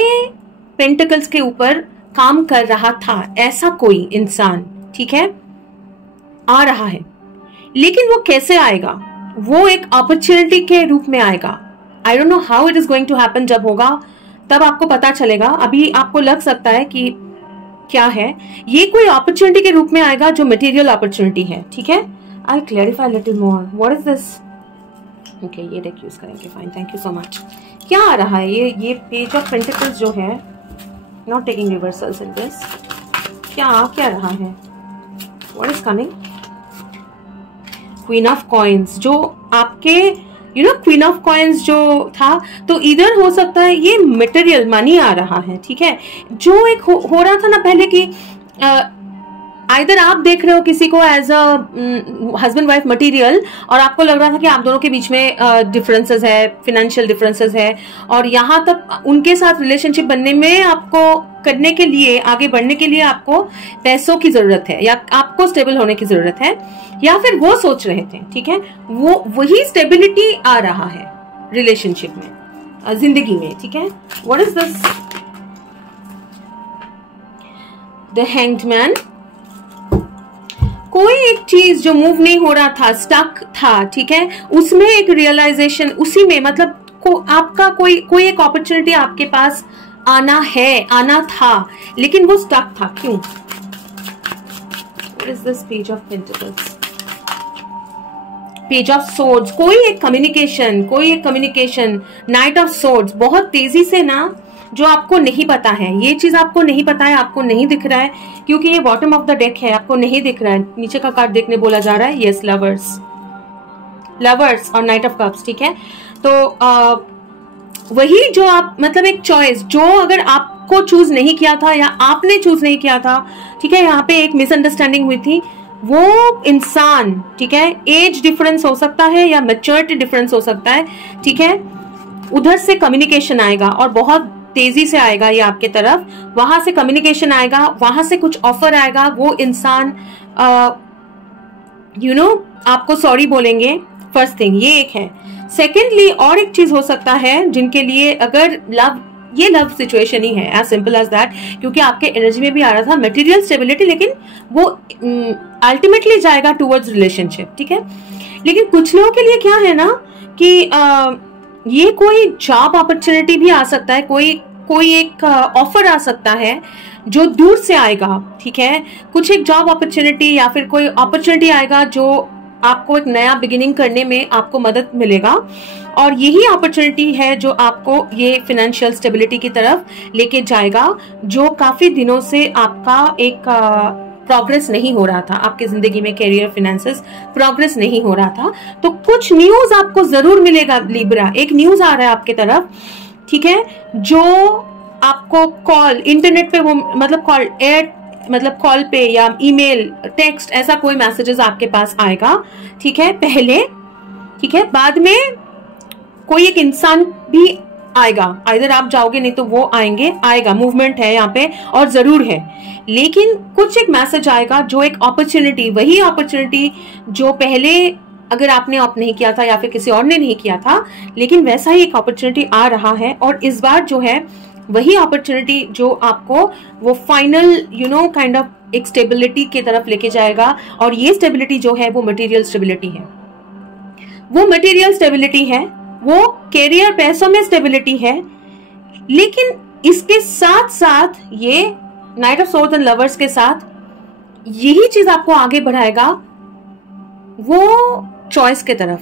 पेंटिकल्स के ऊपर काम कर रहा था, ऐसा कोई इंसान, ठीक है, आ रहा है. लेकिन वो कैसे आएगा? वो एक अपॉर्चुनिटी के रूप में आएगा. I don't know how it is going to happen. जब होगा तब आपको पता चलेगा. अभी आपको लग सकता है कि क्या है, ये कोई अपॉर्चुनिटी के रूप में आएगा जो मटेरियल अपॉर्चुनिटी है, ठीक है. I clarify little more. What is this? Okay, ये डेक यूज करेंगे. Fine, thank you so much. क्या आ रहा है ये पेज ऑफ पेंटिकल्स जो है, not taking reversals in this, क्या रहा है? What is coming? Queen of coins, जो आपके क्वीन ऑफ कॉइन्स जो था, तो इधर हो सकता है ये मटेरियल मनी आ रहा है, ठीक है. जो एक हो रहा था ना पहले कि आइदर आप देख रहे हो किसी को as a husband wife material, और आपको लग रहा था कि आप दोनों के बीच में डिफरेंसेस है, फिनेंशियल डिफरेंसेस है, और यहाँ तक उनके साथ रिलेशनशिप बनने में आपको करने के लिए, आगे बढ़ने के लिए आपको पैसों की जरूरत है या आपको स्टेबल होने की जरूरत है, या फिर वो सोच रहे थे, ठीक है, वो वही स्टेबिलिटी आ रहा है रिलेशनशिप में, जिंदगी में, ठीक है। What is this? The hanged man. कोई एक चीज जो मूव नहीं हो रहा था, स्टक था, ठीक है, उसमें एक रियलाइजेशन, उसी में मतलब आपका कोई एक अपॉर्चुनिटी आपके पास आना था, लेकिन वो स्टक था। क्यों? What is this Page of Pentacles? Page of Swords। कोई एक कम्युनिकेशन, नाइट ऑफ सोर्ड्स, बहुत तेजी से ना, जो आपको नहीं पता है, ये चीज आपको नहीं पता है, आपको नहीं दिख रहा है, क्योंकि ये बॉटम ऑफ द डेक है, आपको नहीं दिख रहा है। नीचे का कार्ड देखने बोला जा रहा है, यस, लवर्स और नाइट ऑफ कप्स, ठीक है। तो वही जो आप मतलब एक चॉइस जो अगर आपको चूज नहीं किया था या आपने चूज नहीं किया था, ठीक है, यहाँ पे एक मिसअंडरस्टैंडिंग हुई थी, वो इंसान, ठीक है, एज डिफरेंस हो सकता है या मैच्योरिटी डिफरेंस हो सकता है, ठीक है, उधर से कम्युनिकेशन आएगा और बहुत तेजी से आएगा ये आपके तरफ, वहां से कम्युनिकेशन आएगा, वहां से कुछ ऑफर आएगा, वो इंसान आपको सॉरी बोलेंगे। फर्स्ट थिंग ये एक है। सेकेंडली और एक चीज हो सकता है जिनके लिए अगर ये लव सिचुएशन ही है, एज सिंपल एज दैट, क्योंकि आपके एनर्जी में भी आ रहा था मटेरियल स्टेबिलिटी, लेकिन वो अल्टीमेटली जाएगा टुवर्ड्स रिलेशनशिप, ठीक है। लेकिन कुछ लोगों के लिए क्या है ना कि ये कोई जॉब अपॉर्चुनिटी भी आ सकता है, कोई एक ऑफर आ सकता है जो दूर से आएगा, ठीक है, कुछ एक जॉब अपॉर्चुनिटी या फिर कोई अपॉर्चुनिटी आएगा जो आपको एक नया बिगिनिंग करने में आपको मदद मिलेगा, और यही अपॉर्चुनिटी है जो आपको ये फाइनेंशियल स्टेबिलिटी की तरफ लेके जाएगा, जो काफी दिनों से आपका एक प्रोग्रेस नहीं हो रहा था, आपकी जिंदगी में कैरियर, फाइनेंसेस प्रोग्रेस नहीं हो रहा था। तो कुछ न्यूज आपको जरूर मिलेगा लिब्रा, एक न्यूज आ रहा है आपके तरफ, ठीक है, जो आपको कॉल, इंटरनेट पे, वो मतलब कॉल पे या ईमेल, टेक्स्ट, ऐसा कोई मैसेजेस आपके पास आएगा, ठीक है, पहले, ठीक है, बाद में कोई एक इंसान भी आएगा, आइदर आप जाओगे नहीं तो वो आएगा, मूवमेंट है यहाँ पे और जरूर है, लेकिन कुछ एक मैसेज आएगा जो एक अपॉर्चुनिटी, वही अपॉर्चुनिटी जो पहले अगर आपने ऑप्ट नहीं किया था या फिर किसी और ने नहीं किया था, लेकिन वैसा ही एक अपॉर्चुनिटी आ रहा है, और इस बार जो है वही अपॉर्चुनिटी जो आपको वो फाइनल काइंड ऑफ एक स्टेबिलिटी की तरफ लेके जाएगा, और ये स्टेबिलिटी जो है वो मटेरियल स्टेबिलिटी है, वो कैरियर, पैसों में स्टेबिलिटी है, लेकिन इसके साथ साथ ये night of swords and lovers के साथ यही चीज आपको आगे बढ़ाएगा वो चॉइस के तरफ,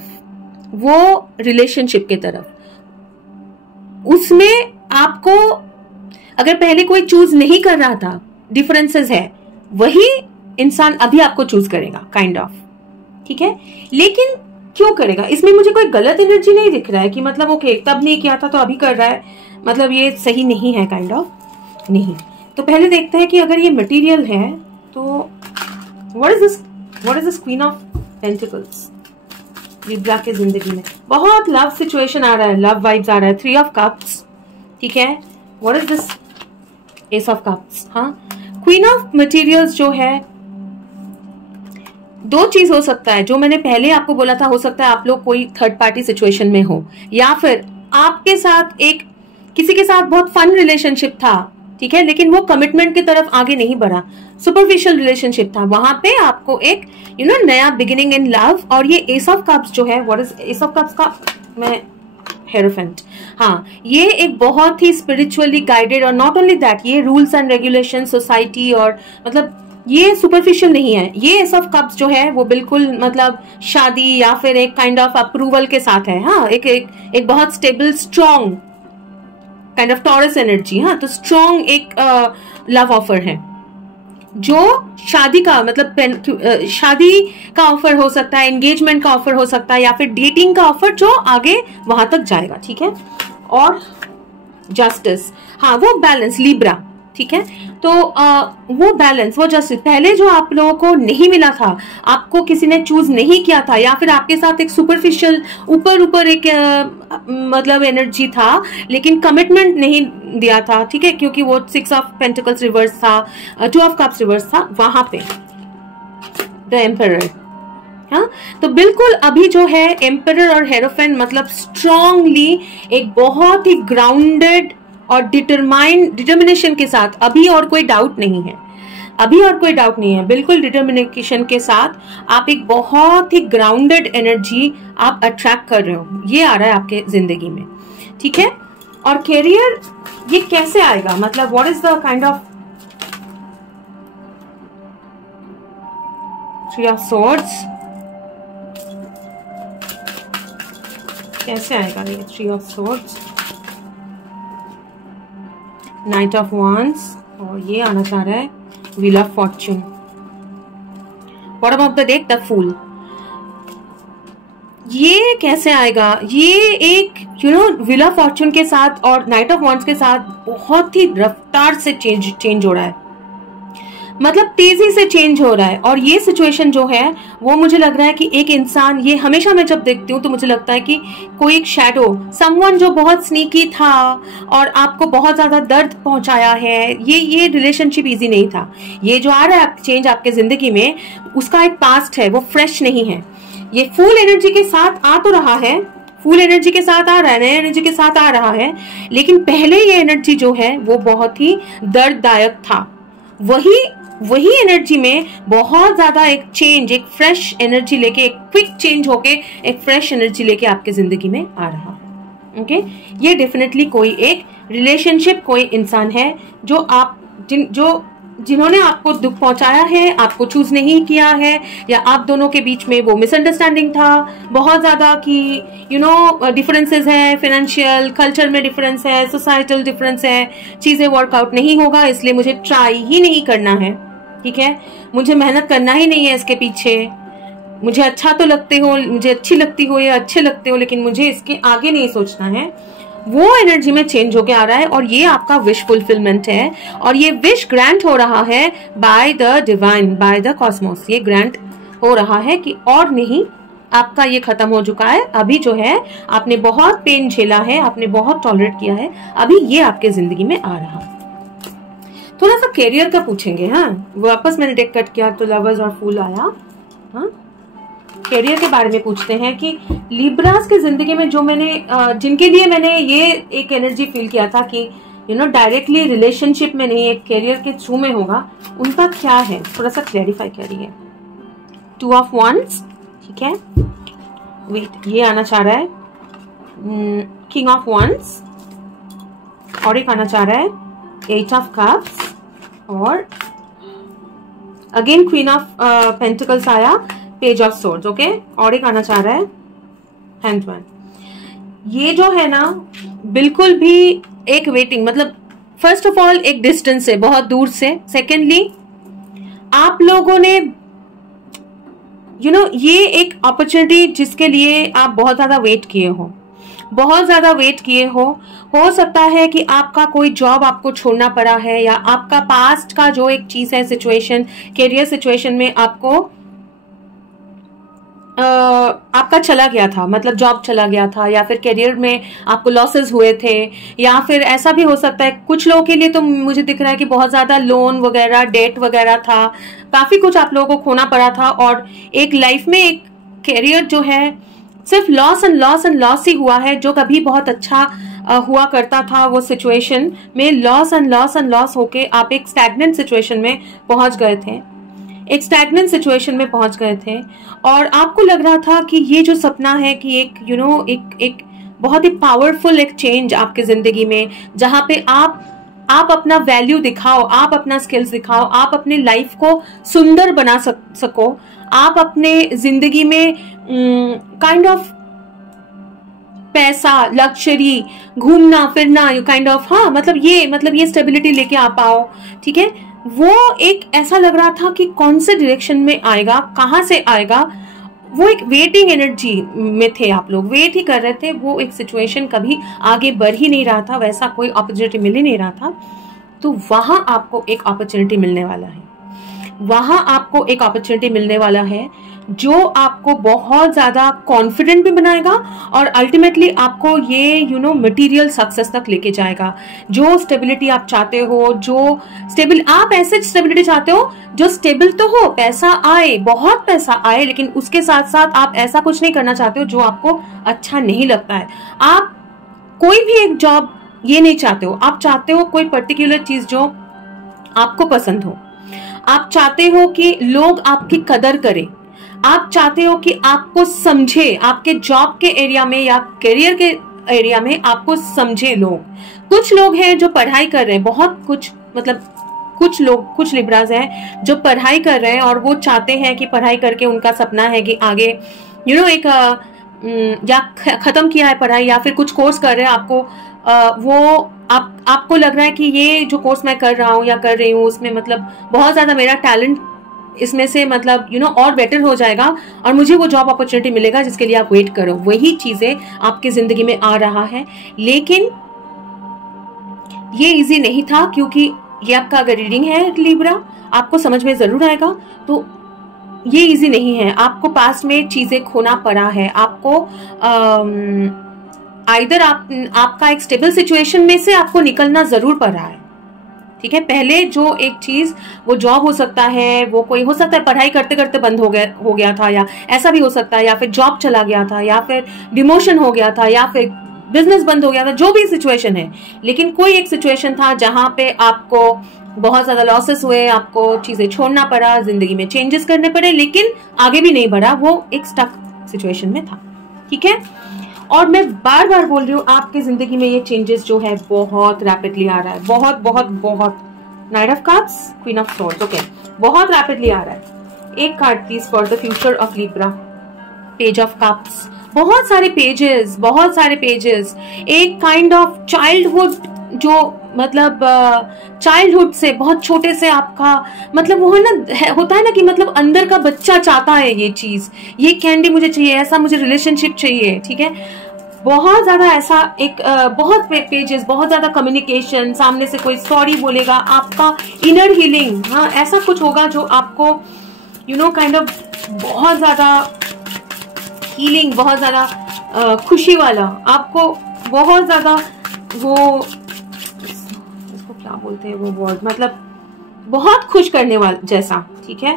वो रिलेशनशिप के तरफ। उसमें आपको अगर पहले कोई चूज नहीं कर रहा था, डिफरेंसेस है, वही इंसान अभी आपको चूज करेगा, काइंड ऑफ, ठीक है। लेकिन क्यों करेगा? इसमें मुझे कोई गलत एनर्जी नहीं दिख रहा है कि मतलब ओके तब नहीं किया था तो अभी कर रहा है, मतलब ये सही नहीं है, काइंड ऑफ नहीं। तो पहले देखते हैं कि अगर ये मटेरियल है तो what is this queen of pentacles Libra के जिंदगी में। बहुत लव सिचुएशन आ रहा है, लव वाइब्स आ रहा है, 3 ऑफ कप्स, ठीक है। What is this S of cups? हाँ, क्वीन ऑफ मटेरियल्स जो है, दो चीज हो सकता है, जो मैंने पहले आपको बोला था, हो सकता है आप लोग कोई थर्ड पार्टी सिचुएशन में हो, या फिर आपके साथ किसी के साथ बहुत फन रिलेशनशिप था, ठीक है, लेकिन वो कमिटमेंट की तरफ आगे नहीं बढ़ा, सुपरफिशियल रिलेशनशिप था, वहां पे आपको एक नया बिगिनिंग इन लव। और ये एस ऑफ कप्स जो है, what is S of cups का, मैं हेरोफेंट, हाँ, ये एक बहुत ही स्पिरिचुअली गाइडेड, और नॉट ओनली दैट, ये रूल्स एंड रेगुलेशन, सोसाइटी, और मतलब ये सुपरफिशियल नहीं है। ये एस ऑफ कप्स जो है वो बिल्कुल मतलब शादी या फिर एक काइंड ऑफ अप्रूवल के साथ है, हाँ, एक बहुत stable, strong kind of taurus energy, हाँ, तो स्ट्रॉन्ग एक लव ऑफर है, जो शादी का मतलब शादी का ऑफर हो सकता है, एंगेजमेंट का ऑफर हो सकता है, या फिर डेटिंग का ऑफर जो आगे वहां तक जाएगा, ठीक है। और जस्टिस, हाँ, वो बैलेंस लिब्रा, ठीक है, तो वो बैलेंस, वो जस्टिस पहले जो आप लोगों को नहीं मिला था, आपको किसी ने चूज नहीं किया था, या फिर आपके साथ एक सुपरफिशियल ऊपर ऊपर एक मतलब एनर्जी था, लेकिन कमिटमेंट नहीं दिया था, ठीक है, क्योंकि वो 6 ऑफ पेंटिकल्स रिवर्स था, 2 ऑफ कप्स रिवर्स था, वहां पे द एम्परर। हाँ, तो बिल्कुल अभी जो है एम्परर और हेरोफेंट मतलब स्ट्रांगली एक बहुत ही ग्राउंडेड और डिटर्मिनेशन के साथ, अभी और कोई डाउट नहीं है, अभी और कोई डाउट नहीं है, बिल्कुल डिटर्मिनेशन के साथ आप एक बहुत ही ग्राउंडेड एनर्जी आप अट्रैक्ट कर रहे हो, ये आ रहा है आपके जिंदगी में, ठीक है। और कैरियर ये कैसे आएगा, मतलब what is the kind of three of swords, कैसे आएगा ये three of swords, knight of wands, और ये आना चाह रहा है wheel of fortune, bottom of the deck the fool. ये कैसे आएगा, ये एक व्हील ऑफ फॉर्च्यून के साथ और नाइट ऑफ वांड्स के साथ बहुत ही रफ्तार से चेंज हो रहा है, मतलब तेजी से चेंज हो रहा है। और ये सिचुएशन जो है वो मुझे लग रहा है कि एक इंसान, ये हमेशा मैं जब देखती हूँ तो मुझे लगता है कि कोई एक शैडो, समवन जो बहुत स्नीकी था और आपको बहुत ज्यादा दर्द पहुंचाया है, ये रिलेशनशिप इजी नहीं था। ये जो आ रहा है चेंज आपके जिंदगी में, उसका एक पास्ट है, वो फ्रेश नहीं है। ये फुल एनर्जी के साथ आ तो रहा है, फुल एनर्जी के साथ आ रहा है, नए एनर्जी के साथ आ रहा है, लेकिन पहले ये एनर्जी जो है वो बहुत ही दर्ददायक था। वही एनर्जी में बहुत ज्यादा एक चेंज, एक फ्रेश एनर्जी लेके, एक क्विक चेंज होके एक फ्रेश एनर्जी लेके आपके जिंदगी में आ रहा है। ओके, ये डेफिनेटली कोई एक रिलेशनशिप, कोई इंसान है जो आप जिन्होंने आपको दुख पहुंचाया है, आपको चूज नहीं किया है, या आप दोनों के बीच में वो मिसअंडरस्टैंडिंग था बहुत ज्यादा कि डिफरेंसेस है, फाइनेंशियल कल्चर में डिफरेंस है, सोसाइटल डिफरेंस है, चीजें वर्कआउट नहीं होगा, इसलिए मुझे ट्राई ही नहीं करना है, ठीक है, मुझे मेहनत करना ही नहीं है इसके पीछे, मुझे अच्छा तो लगते हो, मुझे अच्छी लगती हो या अच्छे लगते हो, लेकिन मुझे इसके आगे नहीं सोचना है। वो एनर्जी में चेंज होके आ रहा है और ये आपका विश फुलफिलमेंट है, और ये विश ग्रांट हो रहा है by the divine, by the Cosmos. ये ग्रांट हो रहा है कि और नहीं, आपका ये खत्म हो चुका है, अभी जो है आपने बहुत पेन झेला है, आपने बहुत टॉलरेट किया है, अभी ये आपके जिंदगी में आ रहा है। थोड़ा सा कैरियर का पूछेंगे। हाँ, वापस मैंने डेक कट किया तो लवर्स और फूल आया। हाँ, कैरियर के बारे में पूछते हैं कि लिब्रास की जिंदगी में जो मैंने जिनके लिए मैंने ये एक एनर्जी फील किया था कि डायरेक्टली रिलेशनशिप में नहीं, एक कैरियर के थ्रू में होगा, उनका क्या है, थोड़ा सा क्लैरिफाई करिए। 2 ऑफ wands, ठीक है, वेट, ये आना चाह रहा है किंग ऑफ wands, और एक आना चाह रहा है 8 ऑफ cups, और अगेन क्वीन ऑफ पेंटिकल्स आया, पेज ऑफ सोर्ड्स, ओके, और एक आना चाह रहा है हैंडमैन। ये जो है ना बिल्कुल भी एक वेटिंग, मतलब फर्स्ट ऑफ ऑल एक डिस्टेंस से, बहुत दूर से, सेकेंडली आप लोगों ने ये एक अपॉर्चुनिटी जिसके लिए आप बहुत ज्यादा वेट किए हो, बहुत ज्यादा वेट किए हो सकता है कि आपका कोई जॉब आपको छोड़ना पड़ा है, या आपका पास्ट का जो एक चीज है, सिचुएशन, कैरियर सिचुएशन में आपको आपका चला गया था, मतलब जॉब चला गया था, या फिर करियर में आपको लॉसेस हुए थे, या फिर ऐसा भी हो सकता है कुछ लोगों के लिए तो मुझे दिख रहा है कि बहुत ज्यादा लोन वगैरह, डेट वगैरह था, काफी कुछ आप लोगों को खोना पड़ा था, और एक लाइफ में एक करियर जो है सिर्फ loss and loss and loss ही हुआ है। जो कभी बहुत अच्छा हुआ करता था वो सिचुएशन में loss and loss and loss होके आप एक स्टैग्नेंट सिचुएशन में पहुंच गए थे, एक स्टैग्नेंट सिचुएशन में पहुंच गए थे, और आपको लग रहा था कि ये जो सपना है कि एक एक बहुत ही पावरफुल एक चेंज आपके जिंदगी में, जहां पे आप अपना वैल्यू दिखाओ, आप अपना स्किल्स दिखाओ, आप अपने लाइफ को सुंदर बना सको, आप अपने जिंदगी में काइंड ऑफ पैसा, लग्जरी, घूमना फिरना, यू काइंड ऑफ, हाँ, मतलब ये स्टेबिलिटी लेके आ पाओ, ठीक है। वो एक ऐसा लग रहा था कि कौन से डायरेक्शन में आएगा, कहां से आएगा, वो एक वेटिंग एनर्जी में थे आप लोग, वेट ही कर रहे थे। वो एक सिचुएशन कभी आगे बढ़ ही नहीं रहा था, वैसा कोई अपॉर्चुनिटी मिल ही नहीं रहा था, तो वहां आपको एक अपॉर्चुनिटी मिलने वाला है, वहां आपको एक अपॉर्चुनिटी मिलने वाला है जो आपको बहुत ज्यादा कॉन्फिडेंट भी बनाएगा और अल्टीमेटली आपको ये मटेरियल सक्सेस तक लेके जाएगा। जो स्टेबिलिटी आप चाहते हो, जो स्टेबल आप ऐसे स्टेबिलिटी चाहते हो जो स्टेबल तो हो, पैसा आए, बहुत पैसा आए, लेकिन उसके साथ साथ आप ऐसा कुछ नहीं करना चाहते हो जो आपको अच्छा नहीं लगता है। आप कोई भी एक जॉब ये नहीं चाहते हो, आप चाहते हो कोई पर्टिकुलर चीज जो आपको पसंद हो, आप चाहते हो कि लोग आपकी कदर करें, आप चाहते हो कि आपको समझे, आपके जॉब के एरिया में या करियर के एरिया में आपको समझे लोग। कुछ लोग हैं जो पढ़ाई कर रहे हैं, बहुत कुछ मतलब कुछ लिब्राज हैं जो पढ़ाई कर रहे हैं और वो चाहते हैं कि पढ़ाई करके उनका सपना है कि आगे एक या खत्म किया है पढ़ाई या फिर कुछ कोर्स कर रहे हैं, आपको लग रहा है कि ये जो कोर्स मैं कर रहा हूँ या कर रही हूँ उसमें मतलब बहुत ज्यादा मेरा टैलेंट इसमें से मतलब और बेटर हो जाएगा और मुझे वो जॉब अपॉर्चुनिटी मिलेगा जिसके लिए आप वेट करो। वही चीजें आपकी जिंदगी में आ रहा है, लेकिन ये इजी नहीं था, क्योंकि ये आपका अगर रीडिंग है लिब्रा, आपको समझ में जरूर आएगा। तो ये इजी नहीं है, आपको पास्ट में चीजें खोना पड़ा है, आपको आइदर आपका एक स्टेबल सिचुएशन में से आपको निकलना जरूर पड़ रहा है। ठीक है, पहले जो एक चीज वो जॉब हो सकता है, वो कोई हो सकता है पढ़ाई करते करते बंद हो गया था, या ऐसा भी हो सकता है, या फिर जॉब चला गया था, या फिर डिमोशन हो गया था, या फिर बिजनेस बंद हो गया था, जो भी सिचुएशन है, लेकिन कोई एक सिचुएशन था जहां पे आपको बहुत ज्यादा लॉसेस हुए, आपको चीजें छोड़ना पड़ा, जिंदगी में चेंजेस करने पड़े, लेकिन आगे भी नहीं बढ़ा, वो एक स्टक सिचुएशन में था। ठीक है, और मैं बार बार बोल रही हूँ आपकी जिंदगी में ये चेंजेस जो है बहुत रैपिडली आ रहा है, बहुत बहुत बहुत। Night of cups, queen of swords, okay, बहुत रैपिडली आ रहा है। एक card please for the future of Libra. Page of cups, बहुत सारे पेजेस, एक काइंड ऑफ चाइल्डहुड, जो मतलब चाइल्डहुड से बहुत छोटे से आपका मतलब वो है ना, होता है ना कि मतलब अंदर का बच्चा चाहता है ये चीज, ये कैंडी मुझे चाहिए, ऐसा मुझे रिलेशनशिप चाहिए। ठीक है, बहुत ज्यादा ऐसा एक बहुत पेजेस, बहुत ज्यादा कम्युनिकेशन, सामने से कोई सॉरी बोलेगा, आपका इनर हीलिंग, हाँ ऐसा कुछ होगा जो आपको काइंड ऑफ बहुत ज्यादा हीलिंग, बहुत ज्यादा खुशी वाला, आपको बहुत ज्यादा वो क्या बोलते हैं वो वर्ड, मतलब बहुत खुश करने वाला जैसा। ठीक है,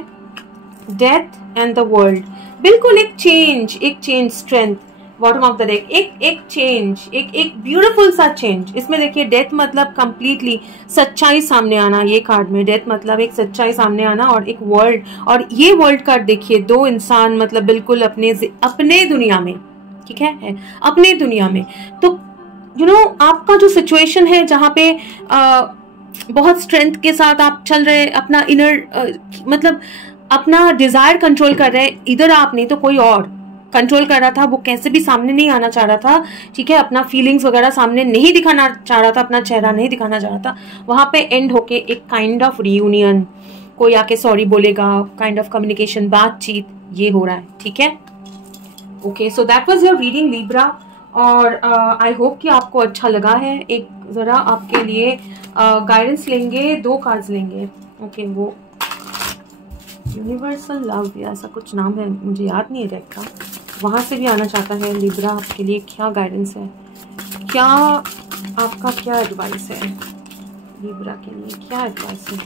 डेथ एंड द वर्ल्ड, बिल्कुल एक change, strength, bottom of the deck, एक चेंज, एक ब्यूटीफुल सा चेंज। इसमें देखिए डेथ मतलब कंप्लीटली सच्चाई सामने आना, ये कार्ड में डेथ मतलब एक सच्चाई सामने आना, और एक वर्ल्ड, और ये वर्ल्ड कार्ड देखिए, दो इंसान मतलब बिल्कुल अपने दुनिया में। ठीक है, अपने दुनिया में। तो आपका जो सिचुएशन है जहाँ पे बहुत स्ट्रेंथ के साथ आप चल रहे, अपना इनर मतलब अपना डिजायर कंट्रोल कर रहे, इधर आप नहीं तो कोई और कंट्रोल कर रहा था, वो कैसे भी सामने नहीं आना चाह रहा था। ठीक है, अपना फीलिंग्स वगैरह सामने नहीं दिखाना चाह रहा था, अपना चेहरा नहीं दिखाना चाह रहा था, वहां पे एंड होके एक काइंड ऑफ रियूनियन, कोई आके सॉरी बोलेगा, काइंड ऑफ कम्युनिकेशन, बातचीत, ये हो रहा है। ठीक है, okay, so that was your reading Libra, और आई होप कि आपको अच्छा लगा है। एक जरा आपके लिए गाइडेंस लेंगे, 2 कार्ड्स लेंगे। ओके, वो यूनिवर्सल लव या ऐसा कुछ नाम है, मुझे याद नहीं है डेक का, वहां से भी आना चाहता है लिब्रा, आपके लिए क्या गाइडेंस है, क्या आपका क्या एडवाइस है लिब्रा के लिए, क्या एडवाइस है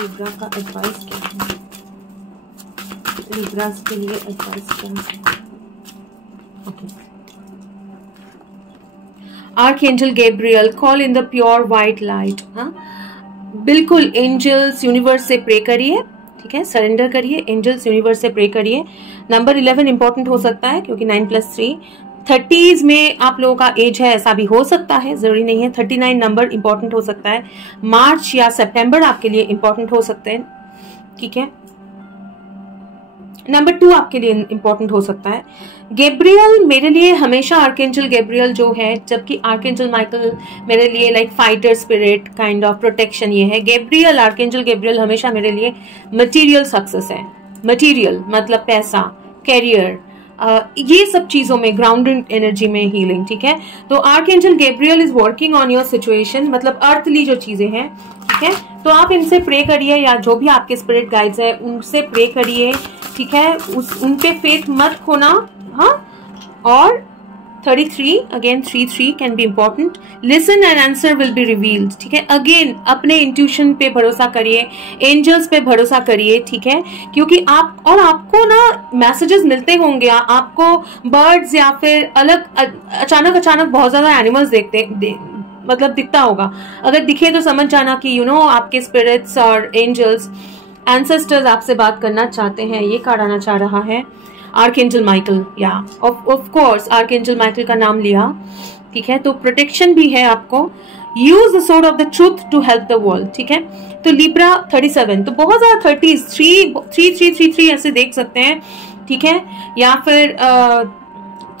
लिब्रा का, एडवाइस क्या है लिब्रा के लिए, एडवाइस क्या है। Okay, archangel Gabriel, call in the pure white light. हाँ, बिल्कुल एंजल्स यूनिवर्स से प्रे करिए। ठीक है, सरेंडर करिए, एंजल्स यूनिवर्स से प्रे करिए। नंबर 11 इंपॉर्टेंट हो सकता है, क्योंकि 9+3 30s में आप लोगों का एज है, ऐसा भी हो सकता है, जरूरी नहीं है। 39 नंबर इंपॉर्टेंट हो सकता है, मार्च या सितंबर आपके लिए इंपॉर्टेंट हो सकते हैं। ठीक है, नंबर 2 आपके लिए इंपॉर्टेंट हो सकता है। गैब्रियल मेरे लिए हमेशा आर्कएंजल गैब्रियल जो है, जबकि आर्कएंजल माइकल मेरे लिए like fighter spirit, kind of protection ये है। गैब्रियल, आर्कएंजल गैब्रियल हमेशा मेरे लिए मटेरियल सक्सेस है। मटेरियल मतलब पैसा, कैरियर, ये सब चीजों में, ग्राउंडेड एनर्जी में हीलिंग, ठीक है। तो archangel Gabriel is working on your situation, मतलब अर्थली जो चीजें हैं, ठीक है। तो आप इनसे प्रे करिए, या जो भी आपके स्पिरिट गाइड्स है उनसे प्रे करिए, ठीक है। उन पे फेथ मत खोना, हाँ। और 33 again 3 can be important. Listen and answer will be revealed, ठीक है। अगेन अपने इंट्यूशन पे भरोसा करिए, एंजल्स पे भरोसा करिए, ठीक है। क्योंकि आपको ना मैसेजेस मिलते होंगे, आपको बर्ड्स या फिर अलग अचानक बहुत ज्यादा एनिमल्स मतलब दिखता होगा। अगर दिखे तो समझ जाना कि आपके स्पिरिट्स और एंजल्स, एंसेस्टर्स आपसे बात करना चाहते हैं। ये कार्ड आना चाह रहा है आर्कएंजल माइकल, या ऑफ कोर्स आर्कएंजल माइकल का नाम लिया, ठीक है। तो प्रोटेक्शन भी है आपको। Use the sword of the truth to help the world, ठीक है। तो लिब्रा 37, तो बहुत ज्यादा 30s 3 ऐसे देख सकते हैं, ठीक है। या फिर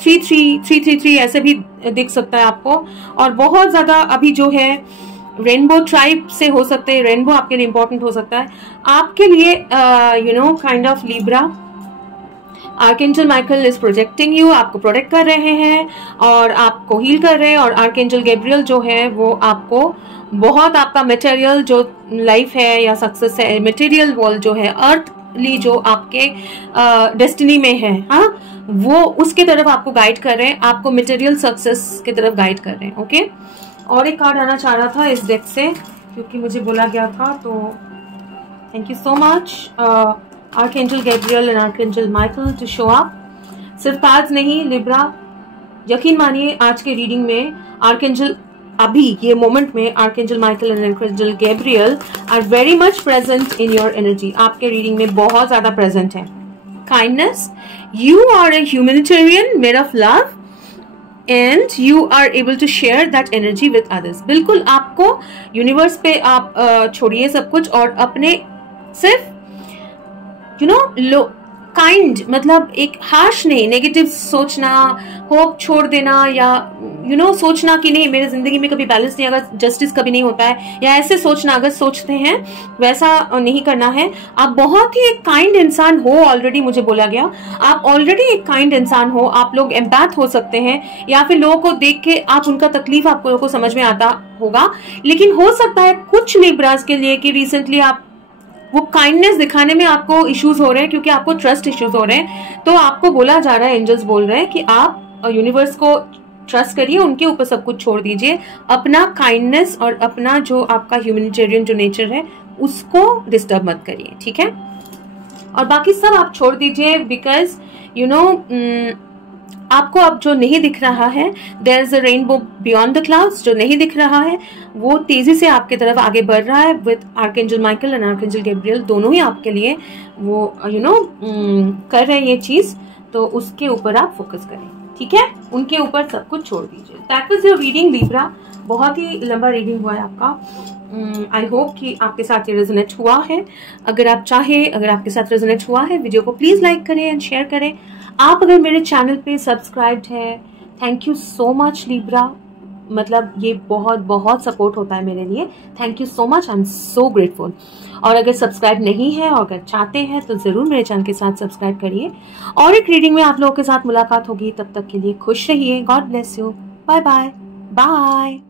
3 ऐसे भी दिख सकता है आपको। और बहुत ज्यादा अभी जो है रेनबो ट्राइब से हो सकते हैं, रेनबो आपके लिए इंपॉर्टेंट हो सकता है आपके लिए, kind of Libra. Archangel Michael is protecting you, आपको प्रोटेक्ट कर रहे हैं और आपको हील कर रहे हैं। और आर्कएंजल गैब्रियल जो है वो आपको बहुत, आपका मटेरियल जो लाइफ है या सक्सेस है, मटेरियल वर्ल्ड जो है, अर्थली जो आपके डेस्टिनी में है, हाँ, वो उसके तरफ आपको गाइड कर रहे हैं, आपको मटेरियल सक्सेस की तरफ गाइड कर रहे हैं, ओके। और एक कार्ड आना चाह रहा था इस डेक से, क्योंकि मुझे बोला गया था, तो thank you so much archangel Gabriel and archangel Michael to show up. सिर्फ कार्ड्स नहीं, लिब्रा, यकीन मानिए आज के रीडिंग में आर्कएंजल, अभी ये मोमेंट में archangel Michael and archangel Gabriel are very much present in your energy, आपके रीडिंग में बहुत ज्यादा प्रेजेंट है। Kindness, you are a humanitarian made of love and you are able to share that energy with others। बिल्कुल आपको universe पे आप छोड़िए सब कुछ और अपने सिर्फ काइंड, मतलब एक हार्श नहीं, नेगेटिव सोचना, होप छोड़ देना, या सोचना कि नहीं मेरे जिंदगी में कभी बैलेंस नहीं, अगर जस्टिस कभी नहीं होता है, या ऐसे सोचना, अगर सोचते हैं वैसा नहीं करना है। आप बहुत ही एक काइंड इंसान हो ऑलरेडी, मुझे बोला गया आप ऑलरेडी एक काइंड इंसान हो। आप लोग एम्पैथ हो सकते हैं, या फिर लोगों को देख के आप उनका तकलीफ आप लोगों को समझ में आता होगा। लेकिन हो सकता है कुछ लिब्रास के लिए कि रिसेंटली आप वो काइंडनेस दिखाने में आपको इश्यूज हो रहे हैं, क्योंकि आपको ट्रस्ट इश्यूज हो रहे हैं। तो आपको बोला जा रहा है, एंजल्स बोल रहे हैं कि आप यूनिवर्स को ट्रस्ट करिए, उनके ऊपर सब कुछ छोड़ दीजिए, अपना काइंडनेस और अपना जो आपका ह्यूमैनिटेरियन जो नेचर है उसको डिस्टर्ब मत करिए, ठीक है। और बाकी सब आप छोड़ दीजिए, बिकॉज आपको अब जो नहीं दिख रहा है, there is a rainbow beyond the clouds, जो नहीं दिख रहा है वो तेजी से आपके तरफ आगे बढ़ रहा है with archangel Michael and archangel Gabriel, दोनों ही आपके लिए वो कर रहे हैं ये चीज। तो उसके ऊपर आप फोकस करें, ठीक है, उनके ऊपर सब कुछ छोड़ दीजिए। That was your reading Libra, बहुत ही लंबा रीडिंग हुआ है आपका। आई होप कि आपके साथ ये रेजोनेट हुआ है। अगर आप चाहें, अगर आपके साथ रेजोनेट हुआ है, वीडियो को प्लीज लाइक करें एंड शेयर करें। आप अगर मेरे चैनल पे सब्सक्राइब्ड है, thank you so much Libra, मतलब ये बहुत बहुत सपोर्ट होता है मेरे लिए। Thank you so much, I am so grateful. और अगर सब्सक्राइब नहीं है और अगर चाहते हैं तो जरूर मेरे चैनल के साथ सब्सक्राइब करिए। और एक रीडिंग में आप लोगों के साथ मुलाकात होगी, तब तक के लिए खुश रहिए। God bless you, bye bye bye.